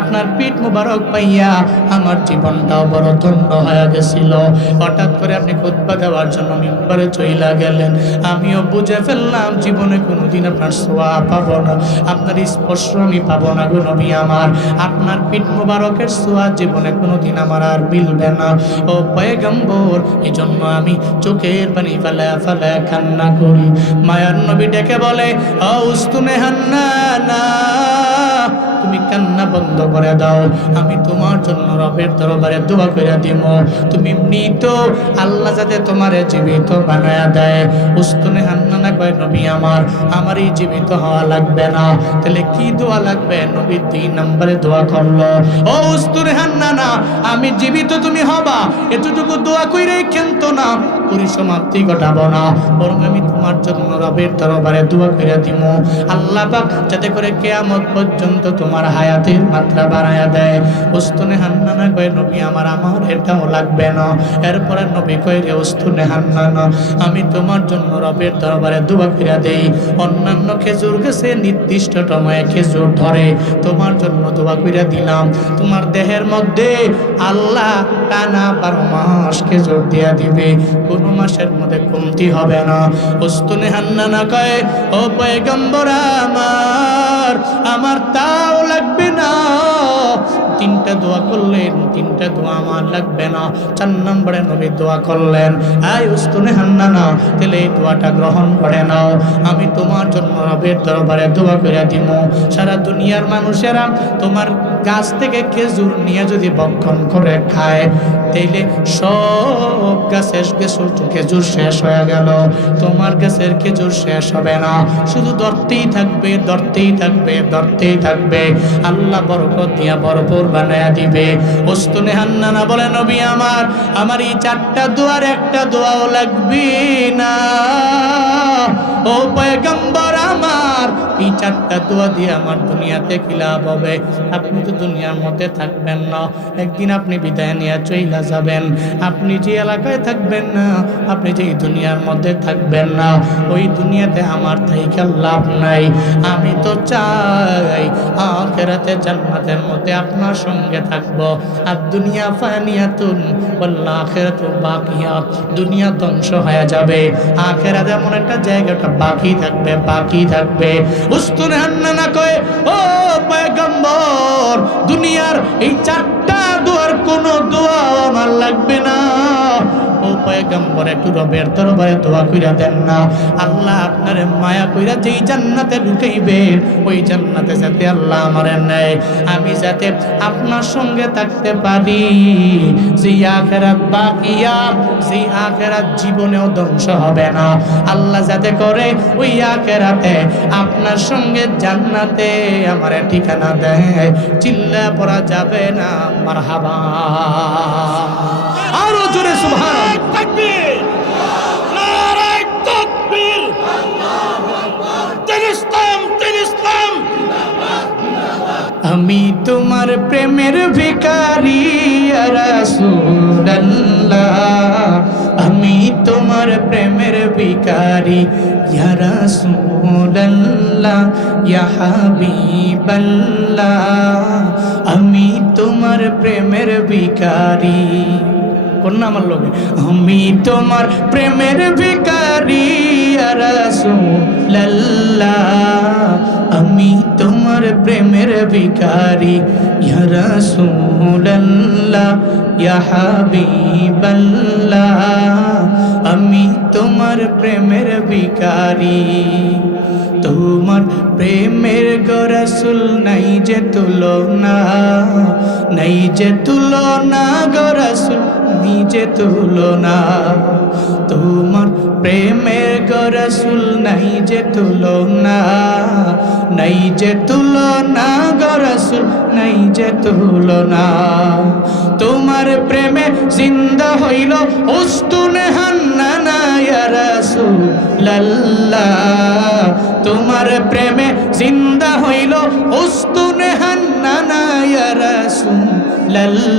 আপনার পিঠ মুবারক পাইয়া আমার জীবনটাও বড় ধন্য হয়ে গেছিল। হঠাৎ করে আপনি খুতবা দেওয়ার জন্য মিম্বারে চইলা গেলেন, আমিও বুঝে ফেললাম জীবনে কোনোদিন আপনার ছোঁয়া পাবো না, আপনার স্পর্শ আমি পাবো না গো নবী আমার। আপনার পিঠ মুবারকের ছোঁয়া জীবনে কোনোদিন আমার আর মিলবে না ও পয়গম্বর। এই জন্য আমি চোখের পানি ফেলায়া ফেলায়া কান্না করি। মায়ার নবী ডেকে বলে, ও উস্তুনে হান্নানা, তুমি কান্না বন্ধ করে দাও, আমি তোমার জন্য রবের দরবারে দোয়া করে দিব। তুমি মৃত, আল্লাহ যাতে তোমারে জীবিত বানায়া দেয়। উস্তুনে হান্নানা কয় নবী আমার এই জীবিত হওয়া লাগবে না। তাহলে কি দোয়া লাগবে? নবী 2 নম্বরে দোয়া করলো, ও উস্তুনে হান্নানা, আমি জীবিত তুমি হবা এতটুকু দোয়া কইরে কিন্তু না, পরিসমাপ্তি ঘটাবো না, বরং আমি তোমার জন্য রবের দরবারে দোয়া করে দিব আল্লাহ পাক যাতে করে কিয়ামত পর্যন্ত তোমার হায়াতের মাত্রা বাড়ায়া দেয়। উস্তুনে হান্নানা কয় নবী আমার এটাও লাগবে না। এরপরে নবী কয় রে উস্তুনে হান্নানা, আমি তোমার জন্য রবের দরবারে দোয়া করে দেই। অন্যান্য খেজুর গাছে নির্দিষ্ট সময়ে খেজুর ধরে, তোমার জন্য দোয়া করে দিলাম। তোমার দেহের মধ্যে আল্লাহ টানা 12 মাস খেজুর দিয়া দিবে, কোনো মাসের মধ্যে কমতি হবে না। উস্তুনে হান্নানা কয়, ও পয়গম্বর আমার তাও লাগবে না। 3টা দোয়া দোয়া করলেন, তিনটা দোয়া আমার লাগবে না। 4 নম্বরে নবী দোয়া করলেন, আয় উস্তুনে হান্নানা, তাহলে এই দোয়াটা গ্রহণ করে নাও। আমি তোমার জন্য রবের দরবারে দোয়া করে দিব, সারা দুনিয়ার মানুষেরা তোমার গাছ থেকে খেজুর নিয়ে যদি ভক্ষণ করে খায়, তাইলে সব গাছের খেজুর শেষ হয়ে গেল, তোমার গাছের খেজুর শেষ হবে না, শুধু ধরতেই থাকবে, ধরতেই থাকবে, ধরতেই থাকবে। আল্লাহ বরকত দিয়া ভরপুর বানায়া দিবে। উস্তুনে হান্নানা বলে, নবী আমার এই 4টা দোয়ার একটা দোয়াও লাগবে না। ও পয়গম্বর আমার, এই 4টা দোয়া দিয়ে আমার দুনিয়াতে কি লাভ হবে? আপনি তো দুনিয়ার মধ্যে থাকবেন না, একদিন আপনি বিদায় নিয়ে চইলা যাবেন। আপনি যে এলাকায় থাকবেন না, আপনি যে দুনিয়ার মধ্যে থাকবেন না, ওই দুনিয়াতে আমার থাইকা লাভ নাই। আমি তো চাই আখিরাতে জান্নাতের মধ্যে আপনার সঙ্গে থাকব। আর দুনিয়া ফানিয়াতুন ওয়াল আখিরাতু বাকিয়া, দুনিয়া ধ্বংস হয়ে যাবে, আখিরাত এমন একটা জায়গাটা বাকি থাকবে, বাকি থাকবে। উস্তুনে হান্নানা কয়, ও পয়গম্বর, দুনিয়ার এই 4টা দোয়ার কোনো দোয়া আমার লাগবে না। ও পয়গম্বর, একটু রবের দরবারে দোয়া কইরা দেন না, আল্লাহ আপনারে মায়া কইরা যেই জান্নাতে ঢুকাইবেন, ওই জান্নাতে যাতে আল্লাহ আমারে নেয়, আমি যাতে আপনার সঙ্গে থাকতে পারি। যে আখিরাত বাকিয়া, যে আখিরাত জীবনেও ধ্বংস হবে না, আল্লাহ যাতে করে ওই আখিরাতে আপনার সঙ্গে জান্নাতে আমারে ঠিকানা দেয়। চিল্লা পড়া যাবে না মারহাবা। আরো জোরে সুবহানাল্লাহ। তাকবীর, নারায়ে তাকবীর, দিন ইসলাম, দিন ইসলাম। আমি তোমার প্রেমের ভিখারি ইয়া রাসূলুল্লাহ, আমি তোমার প্রেমের ভিখারি ইয়া রাসূলুল্লাহ, ইয়া হাবিবাল্লাহ, আমি তোমার প্রেমের ভিখারি। কোন আমার লোকে, আমি তোমার প্রেমের ভিখারি ইয়া রাসূলুল্লাহ, আমি তোমার প্রেমের ভিখারি ইয়া রাসূলুল্লাহ, ইয়া হাবিবাল্লাহ, আমি তোমার প্রেমের ভিখারি। তোমার প্রেমের গো রাসূল নাই যে তুলনা, নাই যে তুলনা গো রাসূল, নাই যে তুলনা। তোমার প্রেমের গো রাসূল নাই যে তুলনা, নাই যে তুলনা গো রাসূল, নাই যে তুলনা। তোমার প্রেমে জিন্দা হইল উস্তুনে হান্নানা ইয়া রাসূলুল্লাহ, তোমার প্রেমে জিন্দা হইল উস্তুনে হান্নানা ইয়া রাসূলুল্লাহ,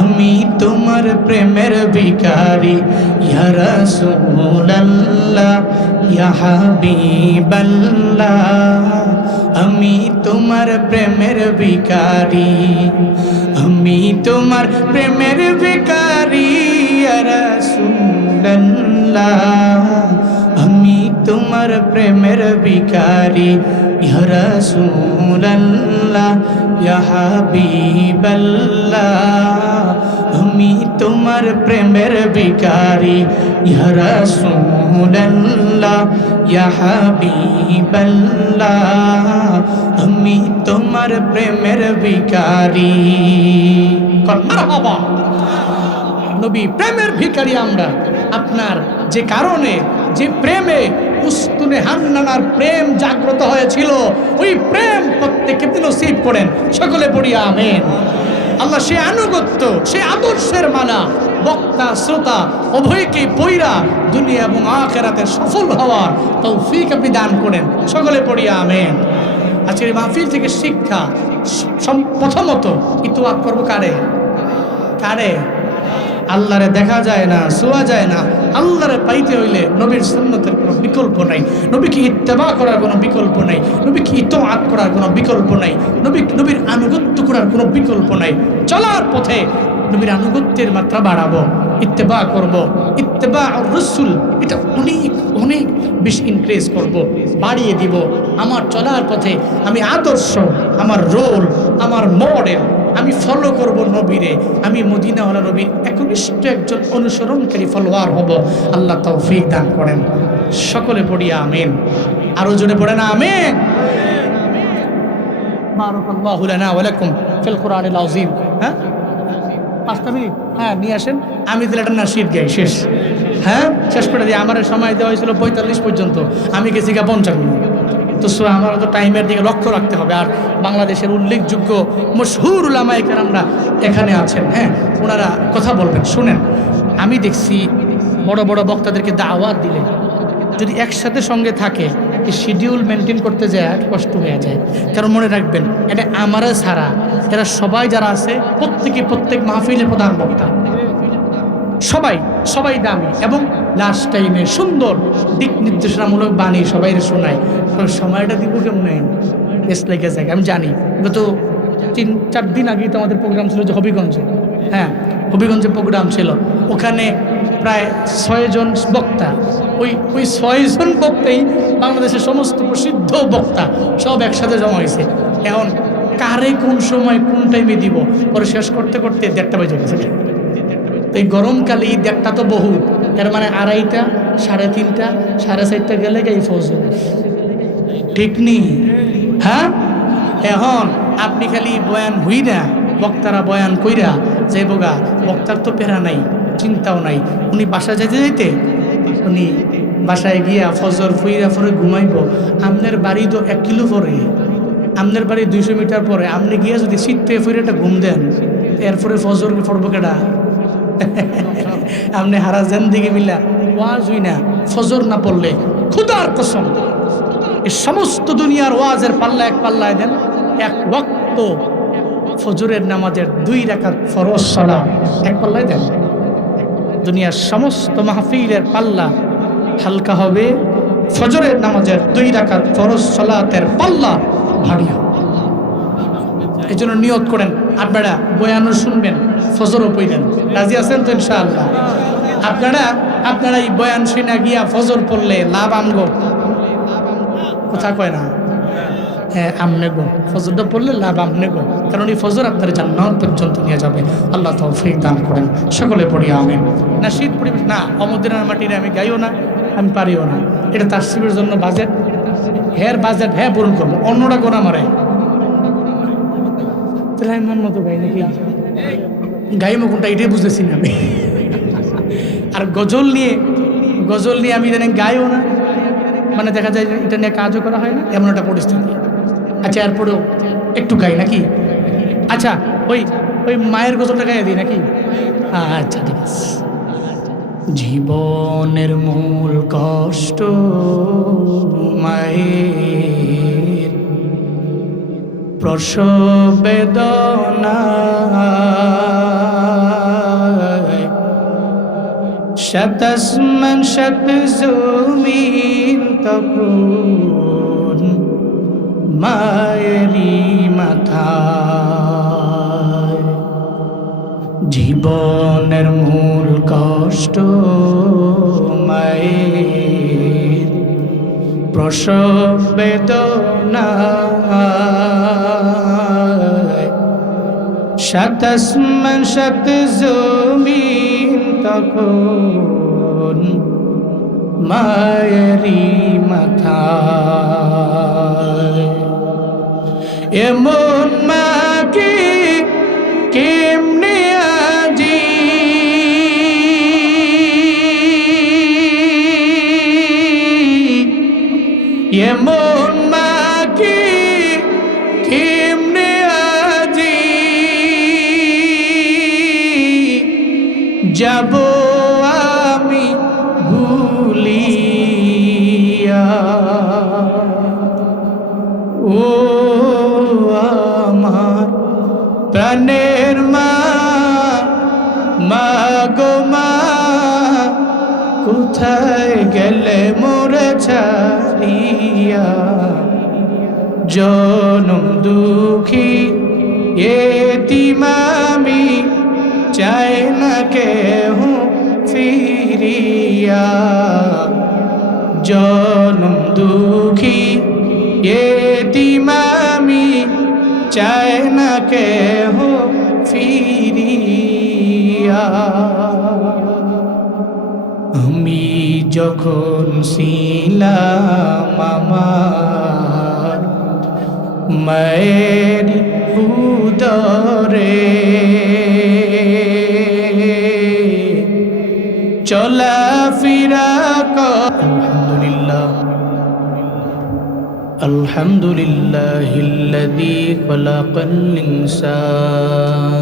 আমি তোমার প্রেমের ভিখারি ইয়া রাসূলুল্লাহ, ইয়া হাবিবাল্লাহ, আমি তোমার প্রেমের ভিখারি, আমি তোমার প্রেমের ভিখারি ইয়া রাসূলুল্লাহ, আমি তোমার প্রেমের ভিখারি ইয়া রাসূলুল্লাহ, ইয়া হাবিবাল্লাহ, আমি তোমার প্রেমের ভিখারি ইয়া রাসূলুল্লাহ, ইয়া হাবিবাল্লাহ, আমি তোমার প্রেমের ভিখারি। মারহাবা। নবী প্রেমের ভিখারি আমরা। আপনার যে কারণে, যে প্রেমে উস্তুনে হান্নানার প্রেম জাগ্রত হয়েছিল, ওই প্রেম প্রত্যেককে নসিব করেন। সকলে পড়ি আমিন। আল্লাহ সে আনুগত্য, সে আদর্শের মালা বক্তা শ্রোতা উভয়কে পইরা দুনিয়া এবং আখিরাতে সফল হওয়ার তৌফিক আপনি দান করেন। সকলে পড়ি আমিন। আজকের এই মাহফিল থেকে শিক্ষা, প্রথমত ইতওয়াক করব কারে? কারে? আল্লাহরে দেখা যায় না, ছোঁয়া যায় না। আল্লাহরে পাইতে হইলে নবীর সুন্নতের কোনো বিকল্প নাই, নবীকে ইত্তেবা করার কোনো বিকল্প নাই, নবীকে ইতআত করার কোনো বিকল্প নাই, নবীর আনুগত্য করার কোনো বিকল্প নাই। চলার পথে নবীর আনুগত্যের মাত্রা বাড়াবো, ইত্তেবা করব, ইত্তেবা আর রাসূল এটা অনেক অনেক বেশি ইনক্রিজ করব, বাড়িয়ে দিব। আমার চলার পথে আমি আদর্শ, আমার রোল, আমার মডেল আমি ফলো করব নবীরে, আমি মদিনাওয়ালা নবীর একনিষ্ঠ একজন অনুসরণকারী ফলোয়ার হব। আল্লাহ তৌফিক দান করেন। সকলে পড়ি আমিন। আরো জোরে পড়েন আমিন। বারাকাল্লাহু লানা ওয়া লাকুম ফিল কুরআনিল আযীম। হ্যাঁ 5 মিনিট, হ্যাঁ নিয়ে আসেন। আমি তাহলে একটা নাশিদ গাই, শেষ। হ্যাঁ শেষ করে দিই। আমার সময় দেওয়া হয়েছিল 45 পর্যন্ত, আমি গেছি 55 মিনিট। তো আমার তো টাইমের দিকে লক্ষ্য রাখতে হবে। আর বাংলাদেশের উল্লেখযোগ্য মশহুর উলামায়ে কেরামরা এখানে আছেন, হ্যাঁ ওনারা কথা বলবেন। শুনেন, আমি দেখছি বড় বড় বক্তাদেরকে দাওয়াত দিলে যদি একসাথে সঙ্গে থাকে, এই শিডিউল মেনটেন করতে যায় কষ্ট হয়ে যায়। কারণ মনে রাখবেন, এটা আমারা ছাড়া এরা সবাই যারা আছে প্রত্যেক মাহফিলের প্রধান বক্তা, সবাই দামি এবং লাস্ট টাইমে সুন্দর দিক নির্দেশনামূলক বাণী সবাই শোনায়। সময়টা দিব কেমনে বেশ লেগে যায়। আমি জানি গত 3-4 দিন আগেই তো আমাদের প্রোগ্রাম ছিল যে হবিগঞ্জে, হ্যাঁ হবিগঞ্জে প্রোগ্রাম ছিল। ওখানে প্রায় 6 জন বক্তা, ওই 6 জন বক্তাই বাংলাদেশের সমস্ত প্রসিদ্ধ বক্তা সব একসাথে জমা হয়েছে। এখন কারে কোন সময় কোন টাইমে দিব, পরে শেষ করতে করতে 1:30 বেজে গেছে। এই গরমকালে এই 1:30 তো বহু, এর মানে 2:30, 3:30, 4:30 গেলে এই ফজর, ঠিক নেই? হ্যাঁ এখন আপনি খালি বয়ান হই না, বক্তারা বয়ান কইরা যাই বোগা, বক্তার তো পেরা নাই, চিন্তাও নাই। উনি বাসা যাইতে উনি বাসায় গিয়া ফজর ফুইরা পরে ঘুমাইব। আপনার বাড়ি তো 1 কিলো পরে, আপনার বাড়ি 200 মিটার পরে। আপনি গিয়া যদি শীত পেয়ে ফুইরে একটা ঘুম দেন, এরপরে ফজর পড়বো কেডা? আপনি হারা জিন্দেগি মিলা ওয়াজ হই না, ফজর না পড়লে খুদার কসম এই সমস্ত দুনিয়ার ওয়াজের পাল্লা এক পাল্লায় দেন, 1 ওয়াক্ত ফজরের নামাজের 2 রাকাত ফরজ সালাত এক পাল্লায় দেন, দুনিয়ার সমস্ত মাহফিলের পাল্লা হালকা হবে, ফজরের নামাজের 2 রাকাত ফরজ সালাতের পাল্লা ভারী হবে। এই জন্য নিয়ত করেন, আপনারা বয়ানও শুনবেন, ফজরও পড়বেন। রাজি আছেন তো ইনশাআল্লাহ? আপনারা এই বয়ান শুনে গিয়া ফজর পড়লে লাভ আমগো, কথা কয় না? হ্যাঁ আমনে গো, ফজরটা পড়লে লাভ আমনে গো, কারণ এই ফজর আপনার জান্নাত পর্যন্ত নিয়ে যাবে। আল্লাহ তৌফিক দান করেন। সকলে পড়ি আমিন। না শীত পরিবেশ না, অমদিনার মাটিরে আমি গাইও না, আমি পারিও না। এটা তাসসিবের জন্য বাজেট, বাজেট পূরণ করবো, অন্যরা গোনা মারে। তাহলে আমি মন মতো গাই নাকি? গাইমো কোনটা এটাই বুঝতেছি না আমি। আর গজল নিয়ে আমি জানি গাইও না, মানে দেখা যায় এটা নিয়ে কাজও করা হয় না, এমন একটা পরিস্থিতি। আচ্ছা এরপরেও একটু গাই নাকি? আচ্ছা ওই মায়ের গজলটা গাইয়ে দিই নাকি? আচ্ছা ঠিক আছে। জীবনের মূল কষ্ট মায়ের, প্রসব বেদনা, শত আসমান শত জমিন তখন মায়েরই মাথায়। জীবনের মূল কষ্ট মায়ের, প্রসব বেদনা, শত আসমান শত জমিন তখন মায়েরই মাথায়। এমন মাকে কেমনে আজি এমন মাকে কেমনে আজি যাব আমি ভুলিয়া। ও আমার প্রাণের মা, মা গো মা, কোথায় গেলে মোরে ছাড়িয়া। জনম দুঃখী এতিম আমি, চাই না কেহ ফিরিয়া। জনম দুঃখী এতিম আমি, চাই না কেহ দিয়া আমি যখন ছিলাম আমার মায়ের উদরে চলাফেরা আলহামদুলিল্লাহ আলহামদুলিল্লাহিল্লাযী খালাকাল ইনসান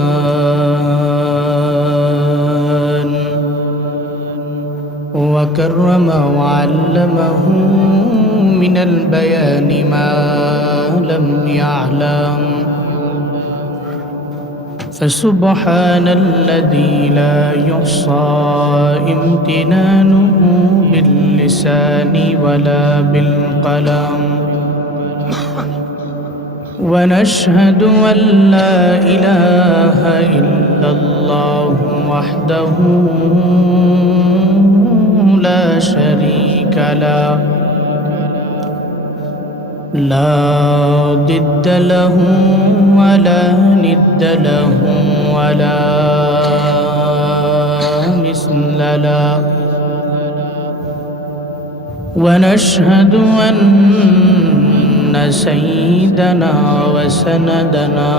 ওয়া কাররামা ওয়া আল্লামাহু মিনাল বায়ানি মা লাম ইয়ালাম فسبحان الذي لا يحصى امتنانه باللسان ولا بالقلم ونشهد أن لا إله إلا الله وحده لا شريك له لا ضد له ولا ند له ولا مثل له ونشهد أن سيدنا وسندنا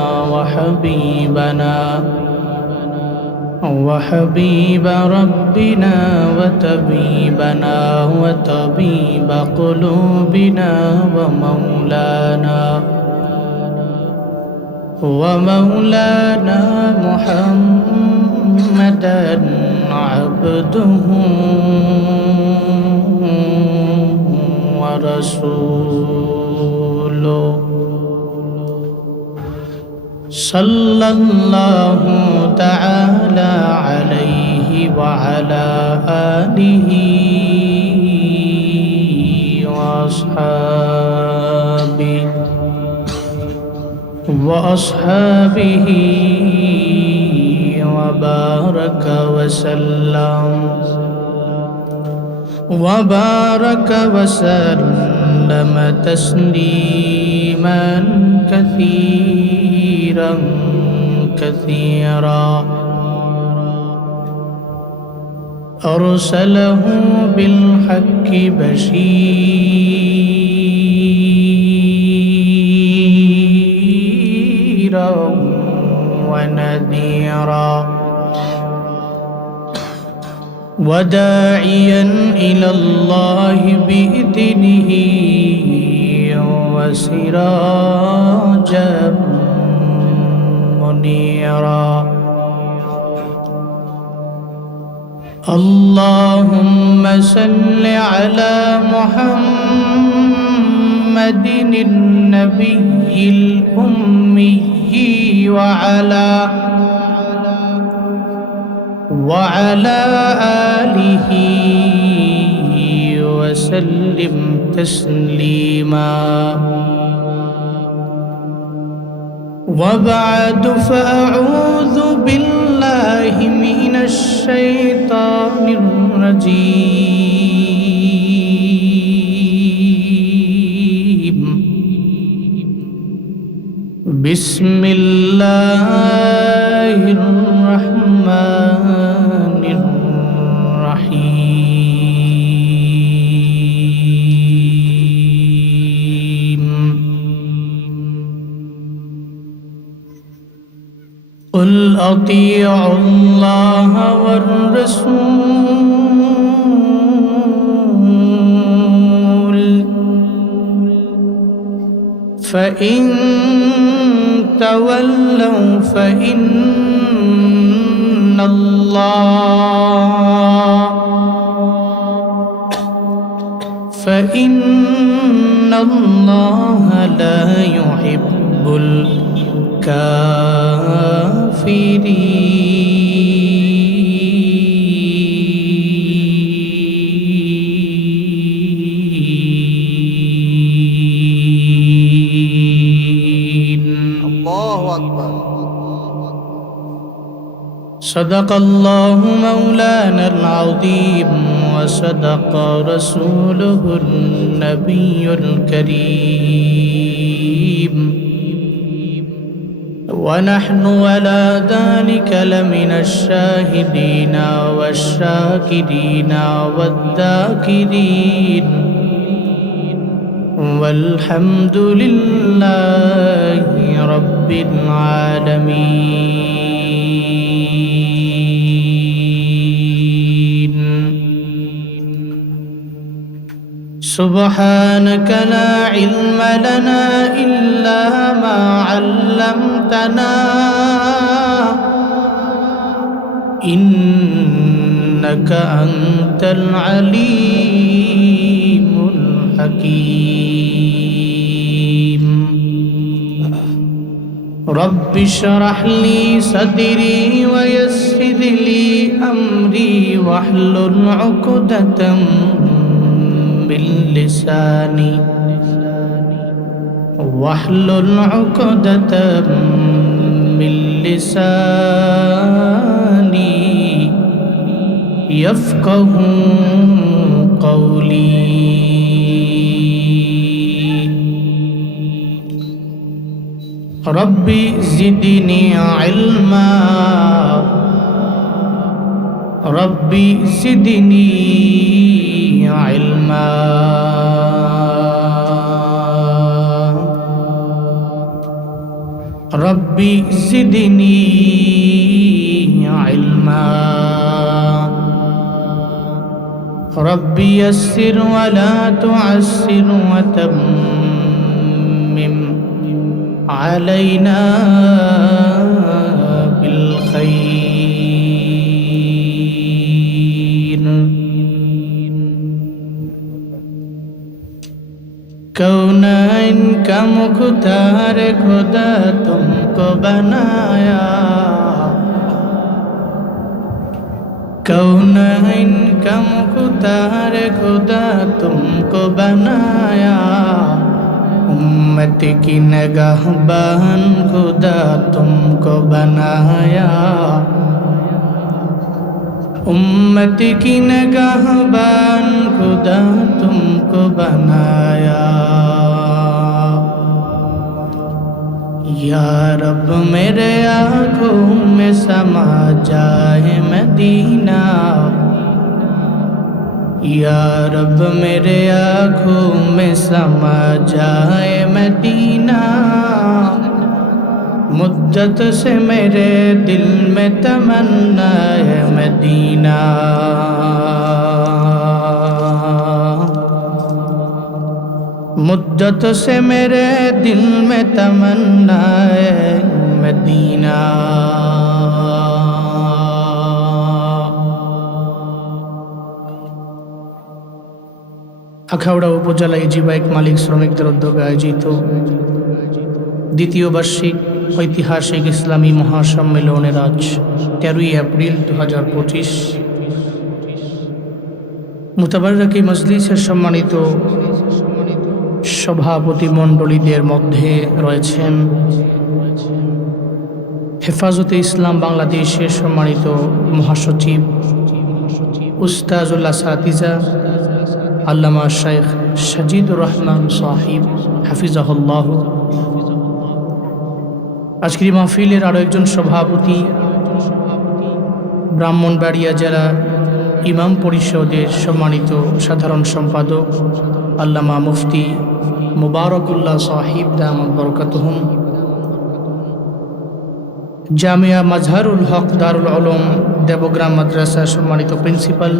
وحبيب ربنا وطبيبنا وطبيب قلوبنا ومولانا محمدا عبده ورسوله صلى الله تعالى عليه وعلى آله وأصحابه وبارك وسلم تسليما كثيرا أرسله بالحق بشيرا ونذيرا وداعيا إلى الله بإذنه وسراجا منيرا اللهم صل على محمد النبي الأمي وعلى آله وسلم تسليما وبعد فأعوذ بالله من الشيطان الرجيم بسم الله الرحمن الرحيم قل أطيعوا الله والرسول فإن تولوا فإن الله لا يحب الكافرين. الله أكبر. صدق الله مولانا العظيم وصدق رسوله النبي الكريم ونحن على ذلك لمن الشاهدين والشاكرين والذاكرين والحمد لله رب العالمين. سبحانك لا علم لنا إلا ما علمتنا إنك أنت العليم الحكيم. رب اشرح لي صدري ويسر لي أمري واحلل عقدة من لساني واحلل عقدة من لساني يفقه قولي. ربي زدني علما ربي زدني علما. ربي زدني علما. ربي يسر ولا تعسر وتمم علينا بالخير. कौनैन का मुख्तार खुदा तुमको बनाया. कौनैन का मुख्तार खुदा तुमको बनाया. उम्मत की नगहबान खुदा तुमको बनाया. उम्मत की नगहबान खुदा तुमको बनाया. या रब मेरे आँखों में समा जाए मदीना. या रब मेरे आँखों में समा जाए मदीना. मुद्दत से मेरे दिल में तमन्ना है मदीना. मुद्दत से मेरे दिल में तमन्ना है मदीना. আখাউড়া উপজেলা ইজি বাইক মালিক শ্রমিকদের উদ্যোগে আয়োজিত দ্বিতীয় বার্ষিক ঐতিহাসিক ইসলামী মহাসম্মেলনের আজ 13ই এপ্রিল 2025 মুতাবাররকি মজলিসের সম্মানিত সভাপতি মণ্ডলীদের মধ্যে রয়েছেন হেফাজতে ইসলাম বাংলাদেশের সম্মানিত মহাসচিব উস্তাজুল আসাতিজা আল্লামা শাইখ সাজিদুর রহমান সাহিব হাফিজাহুল্লাহ। আজকের মাহফিলের আরও একজন সভাপতি ব্রাহ্মণবাড়িয়া জেলা ইমাম পরিষদের সম্মানিত সাধারণ সম্পাদক আল্লামা মুফতি মুবারকুল্লাহ সাহিব দামাত বরকাতুহুম। জামিয়া মাজহারুল হক দারুল উলুম দেবগ্রাম মাদ্রাসা সম্মানিত প্রিন্সিপাল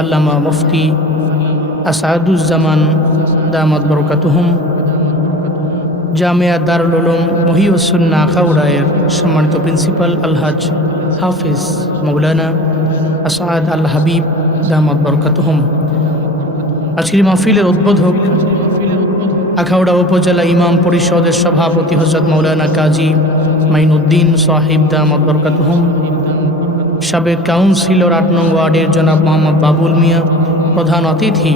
আল্লামা মুফতি আসাদুজ্জামান দামাত বরকাতুহুম। জামিয়া দারুল উলুম মহিউসুন্নাহ আখাউড়ায়ের সম্মানিত প্রিন্সিপাল আলহাজ হাফিজ মৌলানা আসাদ আল হাবিব দামাত বরকাতুহুম। আজকের মাহফিলের উদ্বোধক আখাউড়া উপজেলা ইমাম পরিষদের সভাপতি হযরত মৌলানা কাজী মাইনুদ্দিন সাহিব দামাত বরকাতুহুম। সাবেক কাউন্সিলর ৮ নং ওয়ার্ডের জনাব মোহাম্মদ বাবুল মিয়া। প্রধান অতিথি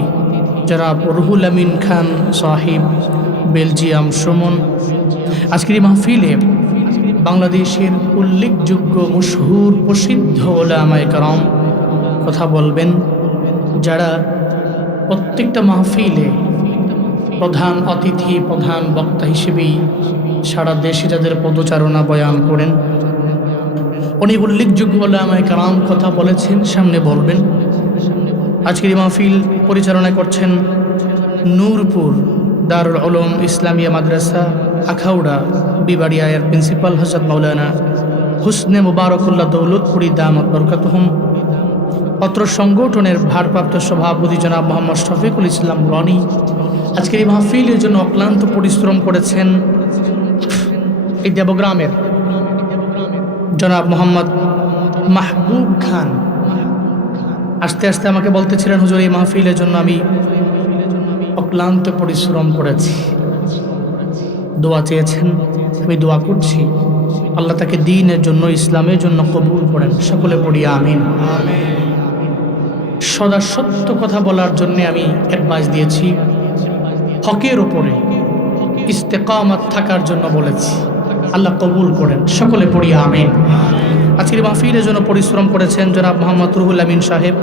জনাব রুহুল আমিন খান সাহিব বেলজিয়াম সুমন। আজকের মাহফিলে বাংলাদেশের উল্লেখযোগ্য মশহুর প্রসিদ্ধ উলামায়ে কেরাম কথা বলবেন, যারা প্রত্যেকটা মাহফিলে প্রধান অতিথি, প্রধান বক্তা হিসেবেই সারা দেশে যাদের পদচারণা বয়ান করেন, অনেক উল্লেখযোগ্য ওলামায়ে কেরাম কথা বলেছেন, সামনে বলবেন। আজকের এই মাহফিল পরিচালনা করছেন নূরপুর দারুল উলুম ইসলামিয়া মাদ্রাসা আখাউড়া বিবাড়িয়ার প্রিন্সিপাল হযরত মাওলানা হুসনে মুবারকুল্লাহ দৌলতপুরি দামাত বরকাতুহুম। অত্র সংগঠনের ভারপ্রাপ্ত সভাপতি জনাব মোহাম্মদ শফিকুল ইসলাম রনি আজকের এই মাহফিলের জন্য অক্লান্ত পরিশ্রম করেছেন। এই দেবগ্রামের জনাব মোহাম্মদ মাহবুব খান আস্তে আস্তে আমাকে বলতেছিলেন, হুজুর এই মাহফিলের জন্য আমি অক্লান্ত পরিশ্রম করেছি, দোয়া চেয়েছেন, আমি দোয়া করছি আল্লাহ তাকে দ্বীনের জন্য, ইসলামের জন্য কবুল করেন। সকলে পড়ি আমিন। সদা সত্য কথা বলার জন্য আমি অ্যাডভাইস দিয়েছি, হকের উপরে ইস্তেকামত থাকার জন্য বলেছি, আল্লাহ কবুল করেন। সকলে পড়ি আমিন। আজকের মাহফিলের জন্য পরিশ্রম করেছেন জনাব মোহাম্মদ রুহুল আমিন সাহেব,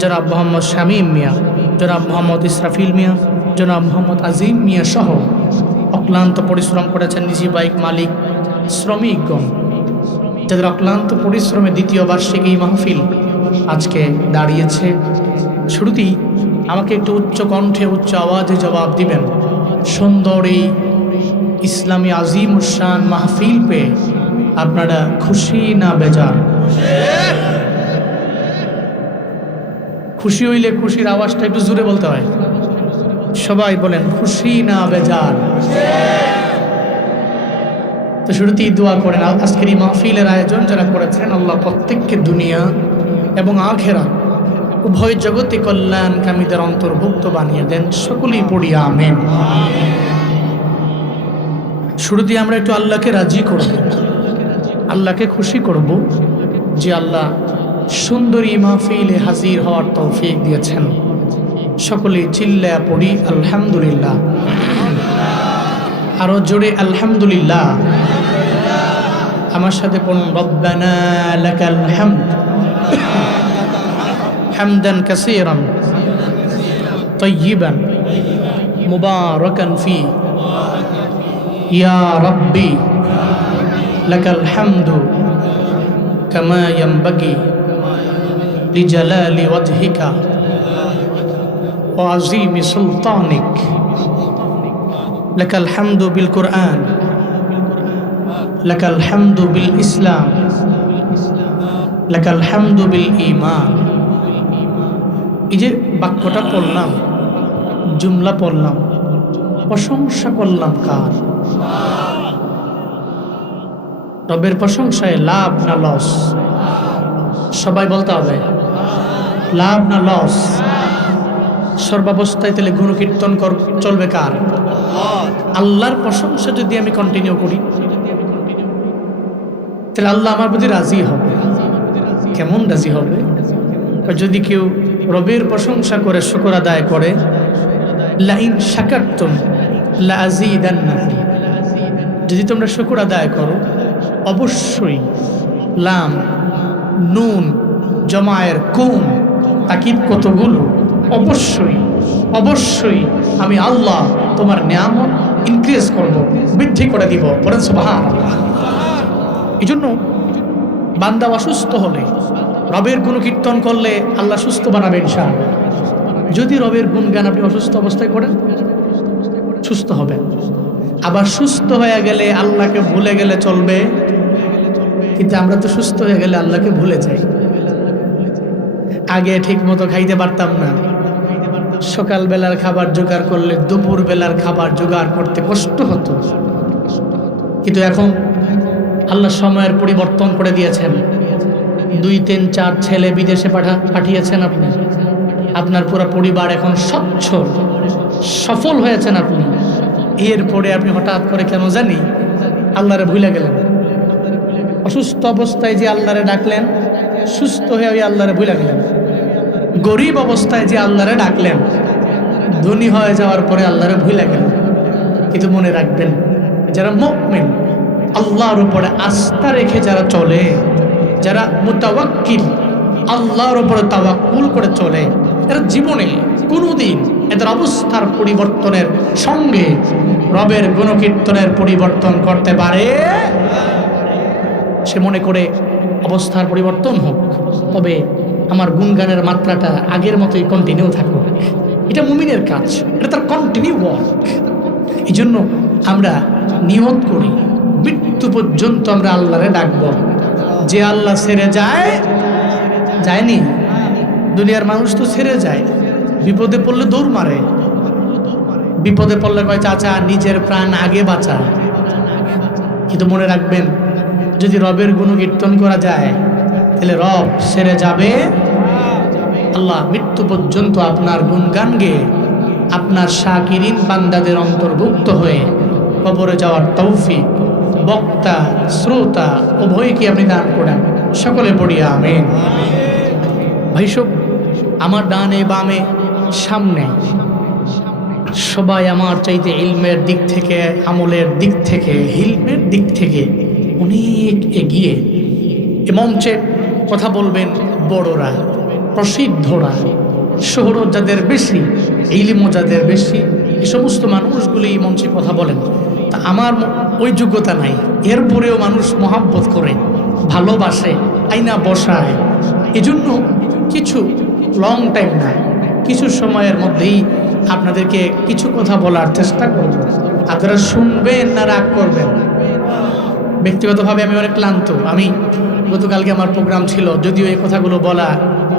জনাব মোহাম্মদ শামীম মিয়া, জনাব মোহাম্মদ ইসরাফিল মিয়া, জনাব মোহাম্মদ আজিম মিয়া সহ অক্লান্ত পরিশ্রম করেছেন নিজি বাইক মালিক, শ্রমিকগণ, যাদের অক্লান্ত পরিশ্রমে দ্বিতীয় বার্ষিক এই মাহফিল আজকে দাঁড়িয়েছে। শুরুতেই আমাকে একটু উচ্চ কণ্ঠে উচ্চ আওয়াজে জবাব দিবেন, সুন্দর এই ইসলামী আজিম উসান মাহফিল পেয়ে আপনারা খুশি না বেজার? খুশি হইলে খুশির আওয়াজটা একটু জোরে বলতে হয়। সবাই বলেন খুশি না বেজার? তো শুরুতেই দোয়া করেন আজকের এই মাহফিলের আয়োজন যারা করেছেন, আল্লাহ প্রত্যেককে দুনিয়া এবং আখেরাত উভয় জগতে কল্যাণকামীদের অন্তর্ভুক্ত বানিয়ে দেন। সকলেই পড়ি আমিন। শুরুতেই আমরা একটু আল্লাহকে রাজি করব, আল্লাহকে খুশি করব যে আল্লাহ সুন্দরী মাহফিলে হাজির হওয়ার তৌফিক দিয়েছেন। সকলেই চিল্লায়া পড়ি আলহামদুলিল্লাহ। আরো জোরে আলহামদুলিল্লাহ। আমার সাথে পড়ুন, রব্বানা লাকাল হামদ হামদান কাসীরান তাইয়িবান মুবারাকান ফি ইয়া রাব্বি লাকাল হামদু কামা ইয়ানবাগি লিজালালি ওয়াজহিকা ওয়া আযীমি সুলতানিক। লাকাল হামদু বিল কুরআন, লাকাল হামদু বিল ইসলাম, লাকাল হামদু বিল ঈমান। এই যে বাক্যটা পড়লাম, জুমলা পড়লাম, প্রশংসা করলাম কার? রবের প্রশংসায় লাভ না লস? সবাই বলতে হবে লাভ না লস? সর্বাবস্থায় তাহলে গুণকীর্তন চলবে কার? আল্লাহর প্রশংসা যদি আমি কন্টিনিউ করি তাহলে আল্লাহ আমার প্রতি রাজি হবে। কেমন রাজি হবে? যদি কেউ রবের প্রশংসা করে শুকর আদায় করে, লাইন শাকারতুম লাযীদান্নাকুম, যদি তোমরা শুকর আদায় করো অবশ্যই, লাম নুন জমায়ের কুম, তাকিদ কতগুলো, অবশ্যই অবশ্যই আমি আল্লাহ তোমার নিয়ামত ইনক্রিজ করব, বৃদ্ধি করে দিব। বলেন সুবহানাল্লাহ। এই জন্য বান্দা অসুস্থ হলে রবের গুণ কীর্তন করলে আল্লাহ সুস্থ বানাবে ইনশাআল্লাহ। যদি রবের গুণগান আপনি অসুস্থ অবস্থায় করেন, সুস্থ হবেন। আবার সুস্থ হয়ে গেলে আল্লাহকে ভুলে গেলে চলবে, কিন্তু আমরা তো সুস্থ হয়ে গেলে আল্লাহকে ভুলে যাই। আগে ঠিক মতো খাইতে পারতাম না, সকালবেলার খাবার জোগাড় করলে দুপুর বেলার খাবার জোগাড় করতে কষ্ট হতো, কিন্তু এখন আল্লাহ সময়ের পরিবর্তন করে দিয়েছেন। 2, 3, 4 ছেলে বিদেশে পাঠিয়েছেন আপনি, আপনার পুরো পরিবার এখন সচ্ছল সফল হয়েছেন আপনি। এরপরে আপনি হঠাৎ করে কেন জানি আল্লাহরে ভুলে গেলেন। অসুস্থ অবস্থায় যে আল্লাহরে ডাকলেন, সুস্থ হয়ে ওই আল্লাহরে ভুলে গেলেন। গরিব অবস্থায় যে আল্লাহরে ডাকলেন, ধনী হয়ে যাওয়ার পরে আল্লাহরে ভুলে গেলেন। কিন্তু মনে রাখবেন, যারা মুমিন, আল্লাহর উপরে আস্থা রেখে যারা চলে, যারা মুতাওয়াক্কিল, আল্লাহর উপরে তাওয়াক্কুল করে চলে, এরা জীবনে কোনোদিন এদের অবস্থার পরিবর্তনের সঙ্গে রবের গুণকীর্তনের পরিবর্তন করতে পারে? সে মনে করে অবস্থার পরিবর্তন হোক, তবে আমার গুণগানের মাত্রাটা আগের মতোই কন্টিনিউ থাকুক। এটা মুমিনের কাজ, এটা তার কন্টিনিউ ওয়ার্ক। এই জন্য আমরা নিয়ত করি মৃত্যু পর্যন্ত আমরা আল্লাহরে ডাকবো। যে আল্লাহ ছেড়ে যায়নি, দুনিয়ার মানুষ তো ছেড়ে যায়, বিপদে পড়লে দৌড় মারে, বিপদে পড়লে কয় চাচা নিজের প্রাণ আগে বাঁচা। কিন্তু মনে রাখবেন, যদি রবের গুণকীর্তন করা যায় তাহলে রব ছেড়ে যাবে। আল্লাহ মৃত্যু পর্যন্ত আপনার গুণগান গেয়ে আপনার শাকিরিন বান্দাদের অন্তর্ভুক্ত হয়ে কবরে যাওয়ার তৌফিক বক্তা শ্রোতা উভয়কে আপনি দান করেন। সকলে পড়ি আমিন। ভাই সব, আমার ডানে বামে সামনে সবাই আমার চাইতে ইলমের দিক থেকে, আমলের দিক থেকে, হিলমের দিক থেকে অনেক এগিয়ে। এ মঞ্চে কথা বলবেন বড়রা, প্রসিদ্ধরা, শোহরত যাদের বেশি, ইলমও যাদের বেশি, এই সমস্ত মানুষগুলি এই মঞ্চে কথা বলেন। তা আমার ওই যোগ্যতা নাই, এরপরেও মানুষ মহাব্বত করে, ভালোবাসে, আইনা বসায়। এজন্য কিছু লং টাইম না, কিছু সময়ের মধ্যেই আপনাদেরকে কিছু কথা বলার চেষ্টা করব। আপনারা শুনবেন না রাগ করবেন? ব্যক্তিগতভাবে আমি অনেক ক্লান্ত। আমি গতকালকে আমার প্রোগ্রাম ছিল, যদিও এই কথাগুলো বলা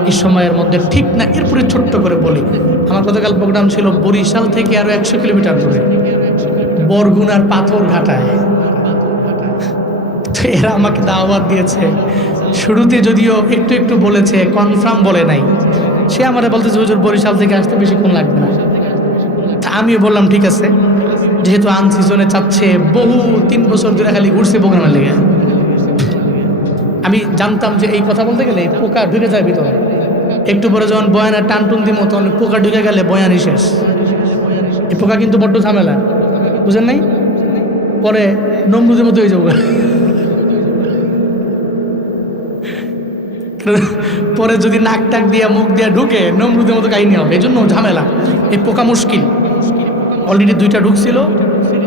এই সময়ের মধ্যে ঠিক না, এরপরে ছোট্ট করে বলি। আমার গতকাল প্রোগ্রাম ছিল বরিশাল থেকে আরো 100 কিলোমিটার দূরে, বরগুনার পাথরঘাটায়। তো এরা আমাকে দাওয়াত দিয়েছে, শুরুতে যদিও একটু একটু বলেছে, কনফার্ম বলে নাই। সে আমারে বলতেছে হুজুর বরিশাল থেকে আসতে বেশিক্ষণ লাগবে না। তা আমিও বললাম ঠিক আছে, যেহেতু আনসিজনে চাচ্ছে, বহু 3 বছর ধরে খালি ঘুরছে প্রোগ্রামের লেগে। আমি জানতাম যে এই কথা বলতে গেলে পোকা ঢুকে যায় ভিতরে, একটু পরে যখন বয়ানের টানটুন দিব তখন পোকা ঢুকে গেলে বয়ানই শেষ। এই পোকা কিন্তু বড্ড ঝামেলা, বুঝেন নাই? পরে নমরুদের মতো হয়ে যাবো। পরে যদি নাক টাক দিয়া মুখ দিয়া ঢুকে নমরুদের মতো কাহিনী হবে। এই জন্য ঝামেলা, এই পোকা মুশকিল। অলরেডি 2টা ঢুকছিল,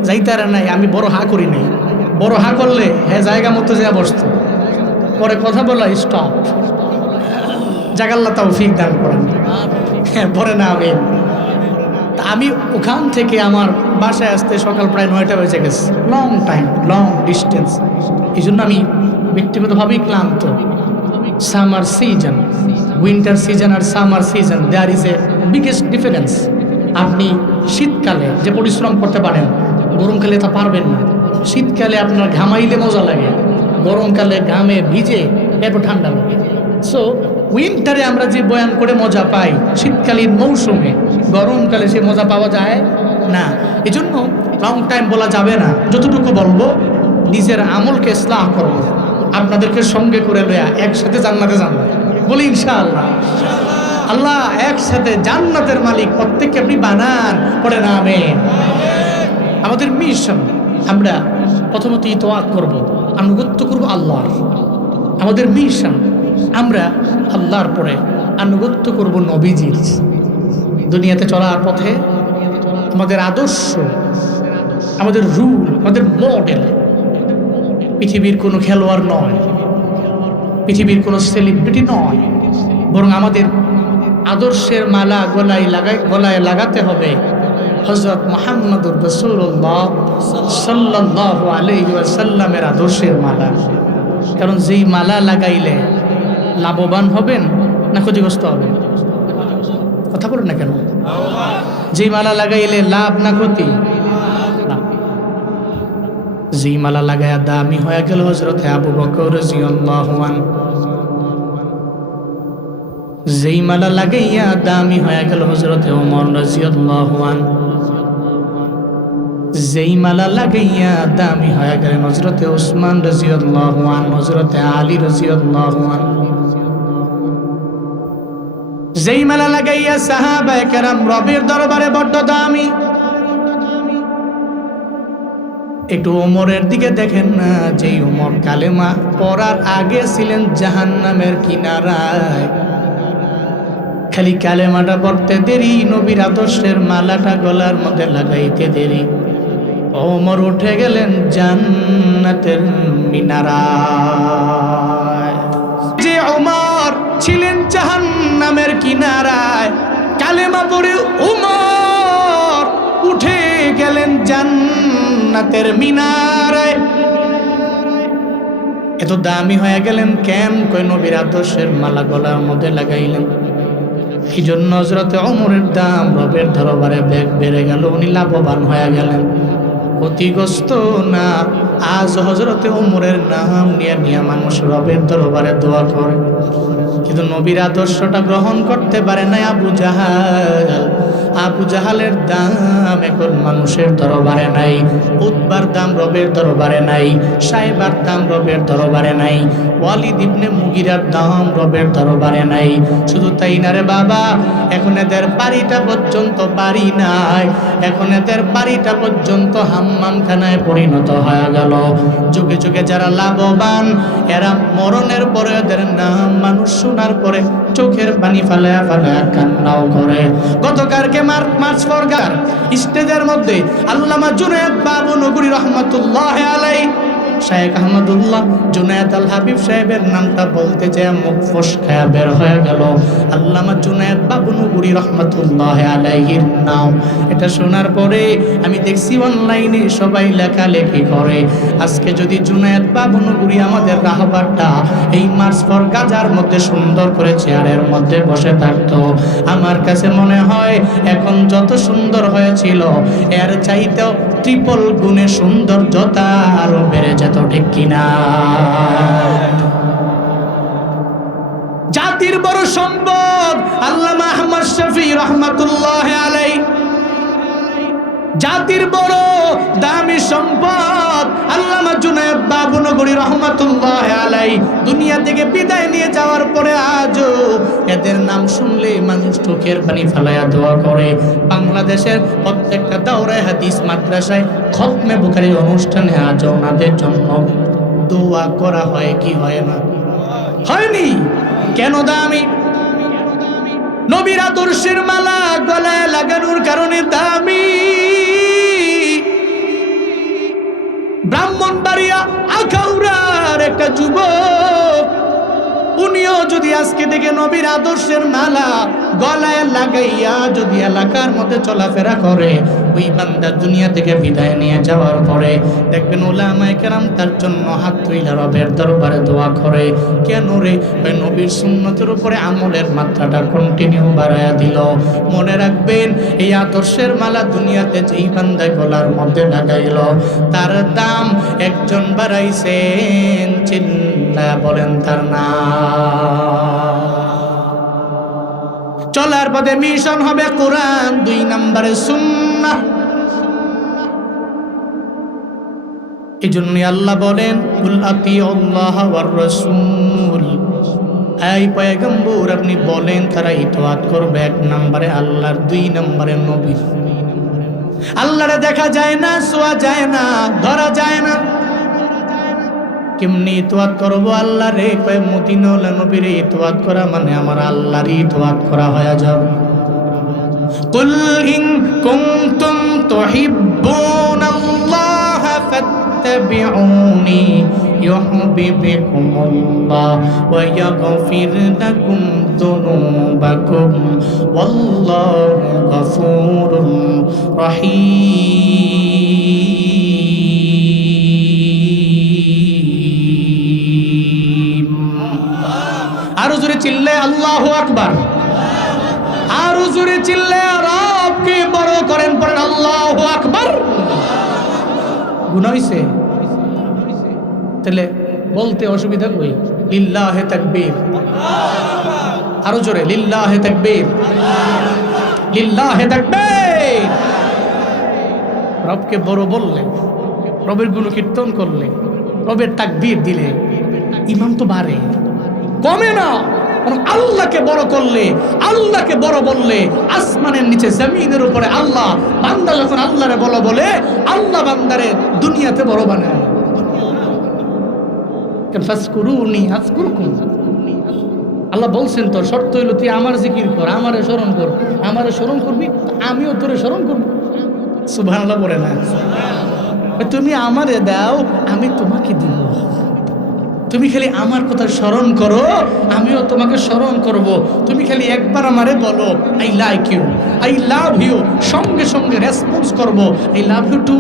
যাইতে আর নাই। আমি বড় হা করি নাই, বড় হা করলে হ্যাঁ জায়গা মতো যা বসত, পরে কথা বলা স্টপ। জাগাল্লা তৌফিক দান করেন, হ্যাঁ পরে না হবে। তা আমি ওখান থেকে আমার বাসায় আসতে সকাল প্রায় 9টা বেজে গেছে। Long time, long distance. এই জন্য আমি ব্যক্তিগতভাবেই ক্লান্ত। সামার সিজন, উইন্টার সিজন আর summer season, there is a biggest difference. আপনি শীতকালে যে পরিশ্রম করতে পারেন, গরমকালে তা পারবেন না। শীতকালে আপনার ঘামাইলে মজা লাগে, গরমকালে ঘামে ভিজে এরপর ঠান্ডা লাগে। সো উইন্টারে আমরা যে বয়ান করে মজা পাই, শীতকালীন মৌসুমে, গরমকালে সে মজা পাওয়া যায় না। এজন্য লং টাইম বলা যাবে না। যতটুকু বলবো, নিজের আমলকে ইসলাহ করবো, আপনাদেরকে সঙ্গে করে লয়া একসাথে জান্নাতে যাবো, বলি ইনশাআল্লাহ। আল্লাহ একসাথে জান্নাতের মালিক প্রত্যেককে আপনি বানান, পড়ে না আমিন। আমাদের মিশন, আমরা প্রথমত ইতোয়াত করব, আনুগত্য করব আল্লাহর। আমাদের মিশন, আমরা আল্লাহর পরে আনুগত্য করব নবীজির। দুনিয়াতে চলার পথে আমাদের আদর্শ, আমাদের রুল, আমাদের মডেল পৃথিবীর কোনো খেলোয়াড় নয়, পৃথিবীর কোনো সেলিব্রিটি নয়, বরং আমাদের আদর্শের মালা গলায় লাগাতে হবে হযরত মুহাম্মদুর রাসূলুল্লাহ সাল্লাল্লাহু আলাইহি ওয়াসাল্লামের আদর্শের মালা। কারণ যেই মালা লাগাইলে লাভবান হবেন না ক্ষতিগ্রস্ত হবেন? কথা বলেন না কেন? যেই মালা লাগাইলে লাভ না ক্ষতি? যেই মালা লাগাইয়া দামি হয়ে গেল হযরত আবু বকর রাদিয়াল্লাহু আনহু, যেই মালা লাগাইয়া দামি হয়ে গেল হযরত ওমর রাদিয়াল্লাহু আনহু, যেই মালা লাগাইয়া দামি হয়ে গেলেন হযরত ওসমান রাদিয়াল্লাহু আনহু, হযরত আলী রাদিয়াল্লাহু আনহু, যেই মালা লাগাইয়া সাহাবায়ে কেরাম রবের দরবারে বড্ড দামি। একটু ওমরের দিকে দেখেন না, যেই ওমর কালেমা পড়ার আগে ছিলেন জাহান্নামের কিনারায়, খালি কালেমাটা পড়তে দেরি, নবীর আদর্শের মালাটা গলার মধ্যে লাগাইতে দেরি, ওমর উঠে গেলেন জান্নাতের মিনারায়। যে ওমর ছিলেন জাহান্নামের কিনারায়, কালেমা পড়ে ওমর উঠে গেলেন জান্নাতের মিনারায়। এত দামি হয়ে গেলেন কেন? কই নবীর আদর্শের মালা গলার মধ্যে লাগাইলেন। এই জন্য হযরতে ওমরের দাম রবের দরবারে বেড়ে গেল, উনি লাভবান হয়ে গেলেন। ক্ষতিগ্রস্ত না, আজ হযরতে ওমরের নাম নিয়ে মানুষ রবের দরবারে দোয়া করে। কিন্তু নবীর আদর্শটা গ্রহণ করতে পারে না আবু জাহাল। আবু জাহালের দাম এখন মানুষের দরবারে নাই, উতবার দাম রবের দরবারে নাই, সাইবার দাম রবের দরবারে নাই, ওয়ালিদ ইবনে মুগিরার দাম রবের দরবারে নাই। শুধু তাই না রে বাবা, এখন এদের বাড়িটা পর্যন্ত বাড়ি নাই, এখন এদের বাড়িটা পর্যন্ত হাম্মামখানায় পরিণত হয়ে গেল। যুগে যুগে যারা লাভবান, এরা মরণের পরে এদের নাম মানুষ শোনার পরে চোখের পানি ফালায়া ফালায়া কান্নাও করে। গতকালকে মার্চ ফরগার স্টেজের মধ্যে আল্লামা জুনায়েদ বাবুনগরী রহমাতুল্লাহ আলাইহি, শায়েখ আহমদুল্লাহ জুনায়েদ আল হাবিব সাহেবের নামটা বলতে যে মুখ ফসকা বের হয়ে গেল। আল্লামা জুনায়েদ বাবুনগরী রহমাতুল্লাহ আলাইহির নাম, এটা শোনার পরে আমি দেখছি অনলাইনে সবাই লেখালেখি করে। আজকে যদি জুনায়েদ বাবুনগরী আমাদের রাহবারটা এই মার্চ ফর গাজার মধ্যে সুন্দর করে চেয়ারের মধ্যে বসে থাকতো, আমার কাছে মনে হয় এখন যত সুন্দর হয়েছিল এর চাইতেও ট্রিপল গুণে সৌন্দর্যতা আরো বেড়ে যেত, ঠিক কিনা? জাতির বড় সম্পদ আল্লামা আহমদ শফি রহমাতুল্লাহ আলাইহি, জাতির বড় দামি সম্পদ আল্লামা জুনায়েদ বাবুনগরী রহমাতুল্লাহ আলাইহি দুনিয়া থেকে বিদায় নিয়ে যাওয়ার পরে আজও এদের নাম শুনলে মানুষ চোখের পানি ফেলায়া দোয়া করে। বাংলাদেশের প্রত্যেকটা দাওরায়ে হাদিস মাদ্রাসায় খতমে বুখারী অনুষ্ঠানে আজও ওনাদের জন্য দোয়া করা হয় কি হয় না? হয়নি? কেন দামি? নবীর আদর্শের মালা গলায় লাগানোর কারণে দামি। ব্রাহ্মণবাড়িয়া আখাউড়ার একটা যুবক, উনিও যদি আজকে থেকে নবীর আদর্শের মালা গলায় লাগাইয়া যদি এলাকার মধ্যে চলাফেরা করে, ওই বান্দা দুনিয়া থেকে বিদায় নিয়ে যাওয়ার পরে দেখবেন উলামায়ে কেরাম তার জন্য হাত তুইলা রবের দরবারে দোয়া করে। কেন রে? ওই নবীর সুন্নতের উপরে আমলের মাত্রাটা কন্টিনিউ বাড়ায়া দিল। মনে রাখবেন, এই আদর্শের মালা দুনিয়াতে যেই বান্দা গলার মধ্যে লাগাইল, তার দাম একজন বাড়াইছেন, চিল্লা বলেন তার নাম। চলার পথে মিশন হবে কোরআন, 2 নম্বরে সুন্নাহ। এই জন্যই আল্লাহ বলেন কুল আতিউল্লাহ ওয়ার রাসূল, এই পয়গম্বর আপনি বলেন তারা ইতাআত করবে 1 নম্বরে আল্লাহর, 2 নম্বরে নবী। আল্লাহরে দেখা যায় না, ছোঁয়া যায় না, ধরা যায় না, কেমনি ইতাআত করবো আল্লাহ রে? কয় মদিনাওয়ালা নবীর ইতাআত করা মানে আমার আল্লাহর ইতাআত করা হয়ে যাবে। কুল ইন কুনতুম তুহিব্বুনাল্লাহ ফাত্তাবিউনি ইউহিব্বুকুমুল্লাহ ওয়া ইয়াগফির লাকুম যুনুবাকুম ওয়াল্লাহু গফুরুর রহিম। আরো জোরে চিল্লে আল্লাহু আকবার, আরো জোরে চিল্লে রবকে বড় করেন, পড়েন আল্লাহু আকবার। গুনাহ হইছে? তাহলে বলতে অসুবিধা কই? লিল্লাহে তাকবীর, আরো জোরে লিল্লাহে তাকবীর, লিল্লাহে তাকবীর। রবকে বড় বললে, রবের গুণ কীর্তন করলে, রবের তাকবীর দিলে ইমান তো বাড়ে, কমে না। আল্লাহকে বড় করলে, আল্লাহকে বড় বললে, আসমানের নিচে জমিনের উপরে আল্লাহ, বান্দা যখন আল্লাহরে বড় বলে, আল্লাহ বান্দারে দুনিয়াতে বড় বানায়। ফাসকুরুনি আযকুরকুম, আল্লাহ বলছেন তো, শর্ত হইল তুই আমার জিকির কর, আমারে স্মরণ কর, আমারে স্মরণ করবি, আমিও তোরে স্মরণ করব। সুবহানাল্লাহ বলে না? তুমি আমারে দাও, আমি তোমাকে দিব। তুমি খালি আমার কথা স্মরণ করো, আমিও তোমাকে স্মরণ করব। তুমি খালি একবার আমারে বলো I like you, I love you, সঙ্গে সঙ্গে রেসপন্স করব আই লাভ ইউ টু।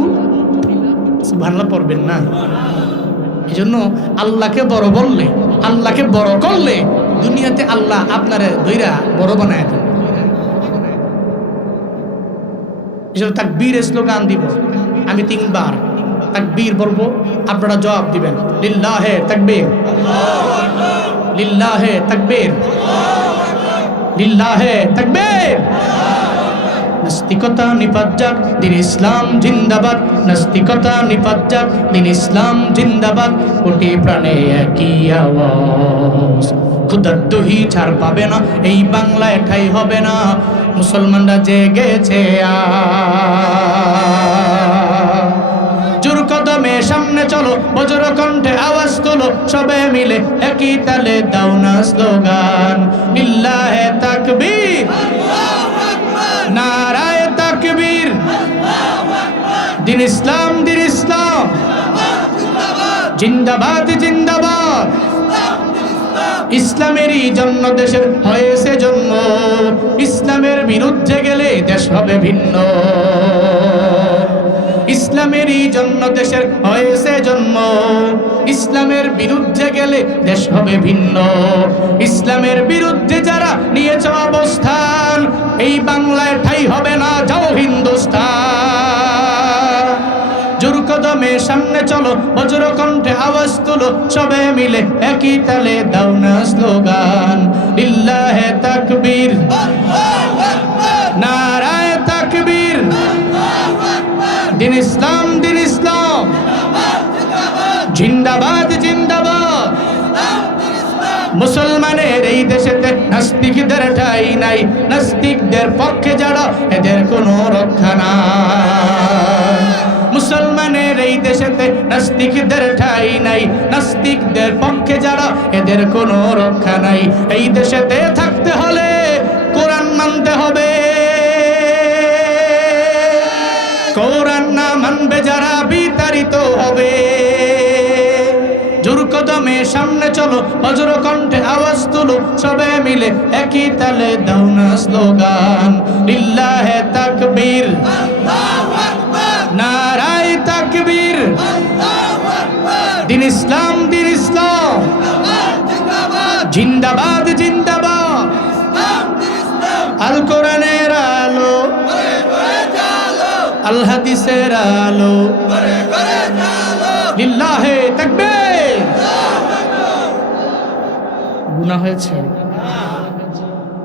সুবহানাল্লাহ পড়বেন না? এই জন্য আল্লাহকে বড় বললে, আল্লাহকে বড় করলে দুনিয়াতে আল্লাহ আপনারে দইরা বড় বানায় দেবে। এই জন্য তাকবীরের স্লোগান দিব আমি 3 বার। তাকবীর বলবো, আপনারা জবাব দিবেন লিল্লাহে তাকবীর, লিল্লাহে তাকবীর, লিল্লাহে তাকবীর। নাস্তিকতা নিপাত যাক, দিন ইসলাম জিন্দাবাদ। নাস্তিকতা নিপাত যাক, দিন ইসলাম জিন্দাবাদ। কোটি প্রাণে একই আওয়াজ, খুদার দহি ছাড় পাবে না, এই বাংলায় ঠাই হবে না। মুসলমানরা জেগেছে জোর কদমে সামনে চলো, বজ্র কণ্ঠে আওয়াজ তোলো, সবে মিলে একই তালে দাও না স্লোগান লিল্লাহে তাকবীর, নারায়ে তাকবীর। দিন ইসলাম, দিন ইসলাম জিন্দাবাদ, জিন্দাবাদ। ইসলামেরই জন্য দেশের হয়েছে জন্ম, ইসলামের বিরুদ্ধে গেলে দেশ হবে ভিন্ন। ইসলামেরই জন্য দেশের হয়েছে জন্ম, ইসলামের বিরুদ্ধে গেলে দেশ হবে ভিন্ন। ইসলামের বিরুদ্ধে যারা নিয়েছে অবস্থান, এই বাংলায় ঠাই হবে না, যাও হিন্দুস্তান। জোর কদমে সামনে চলো, বজ্র কণ্ঠে আওয়াজ তুলো, সবে মিলে একই তালে দাও না স্লোগান লিল্লাহে তাকবীর, নারায়ে তাকবীর। দিন ইসলাম, দিন ইসলাম জিন্দাবাদ, জিন্দাবাদ। মুসলমানের এই দেশেতে নাস্তিকদের ঠাই নাই, নাস্তিকদের পক্ষে যারা এদের কোনো রক্ষা নাই। মুসলমানের এই দেশেতে নাস্তিকদের ঠাই নাই, নাস্তিকদের পক্ষে যারা এদের কোনো রক্ষা নাই। এই দেশেতে থাকতে হলে কোরআন মানতে হবে, কোরআন না মানবে যারা বিতাড়িত হবে। জোর কদমে সামনে চলো, বজ্র কণ্ঠে আওয়াজ তুলো, সবে মিলে একই তালে দাও না স্লোগান লিল্লাহে তাকবীর, নারায়ে তাকবীর। দিন ইসলাম, দিন ইসলাম জিন্দাবাদ, জিন্দাবাদ। আল কোরআনের আলো, আল হাদিসের আলো, লিল্লাহে তাকবীর। গুনাহ হয়েছে,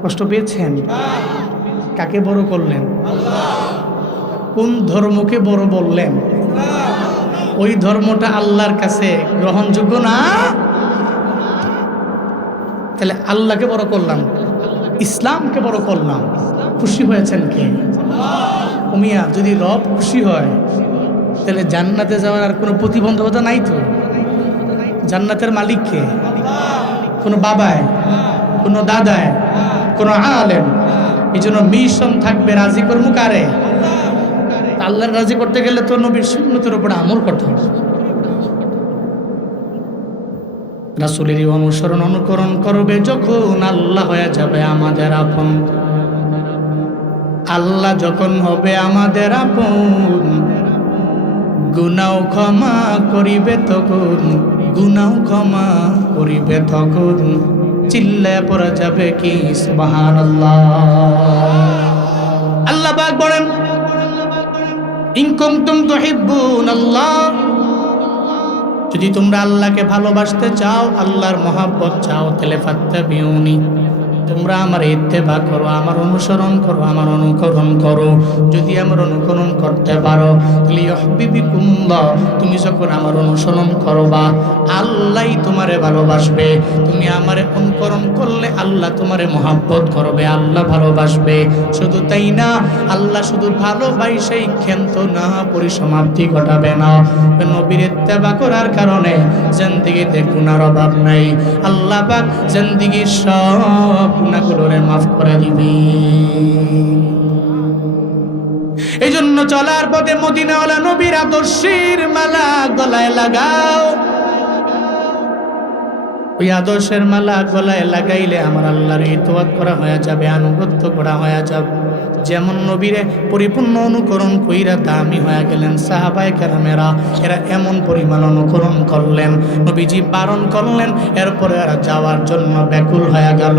কষ্ট পেয়েছেন, কাকে বড় করলেন? কোন ধর্মকে বড় বললেন? ওই ধর্মটা আল্লাহর কাছে গ্রহণযোগ্য না। তাহলে আল্লাহকে বড় করলাম, ইসলামকে বড় করলাম, খুশি হয়েছেন কে? উমিয়া, যদি রব খুশি হয় তাহলে জান্নাতে যাওয়ার আর কোনো প্রতিবন্ধকতা নাই তো। জান্নাতের মালিক কে? কোনো বাবায়, কোনো দাদায়, কোনো আলেম। এই জন্য মিশন থাকবে, রাজি করবো কারে? আল্লাহর রাজি করতে গেলে তো নবীর সুন্নতের উপর আমল করতে হবে। রাসূলেরই অনুসরণ অনুকরণ করবে যখন, আল্লাহ হয়ে যাবে আমাদের আপন। আল্লাহ যখন হবে আমাদের আপন, গুনাহ ক্ষমা করিবে তখন, গুনাহ ক্ষমা করিবে তখন। চিল্লায় পড়া যাবে কি সুবহানাল্লাহ। আল্লাহ পাক বলেন ইন কুনতুম তুহিব্বুনাল্লাহ, যদি তোমরা আল্লাহকে ভালোবাসতে চাও, আল্লাহর মহব্বত চাও, তাহলে ফাত্তাবিউনি, তোমরা আমার ইত্তেবা করো, আমার অনুসরণ করো, আমার অনুকরণ করো। যদি আমার অনুকরণ করতে পারো তাহলে ইউহিব্বুকুমুল্লাহ, তুমি যখন আমার অনুসরণ করবা আল্লাহই তোমারে ভালোবাসবে। তুমি আমারে অনুকরণ করলে আল্লাহ তোমারে মহব্বত করবে, আল্লাহ ভালোবাসবে। শুধু তাই না, আল্লাহ শুধু ভালোবাসাই ক্ষান্ত না পরিসমাপ্তি ঘটাবে না, নবীর ইত্তেবা করার কারণে জিন্দেগিতে গুনার অভাব নাই। আল্লাহ পাক জিন্দেগির সব গুনাহগুলোরে মাফ করে দিবে। এই জন্য চলার পথে মদিনাওয়ালা নবীর আদর্শের মালা গলায় লাগাও। ওই আদর্শের মালা গলায় লাগাইলে আমার আল্লাহর ইতাআত করা হয়ে যাবে, আনুগত্য করা হয়ে যাবে। যেমন নবীরে পরিপূর্ণ অনুকরণ কইরা দামি হয়ে গেলেন সাহাবায়ে কেরামেরা, এরা এমন পরিমাণ অনুকরণ করলেন, নবীজি বারণ করলেন, এরপরে এরা যাওয়ার জন্য ব্যাকুল হয়ে গেল।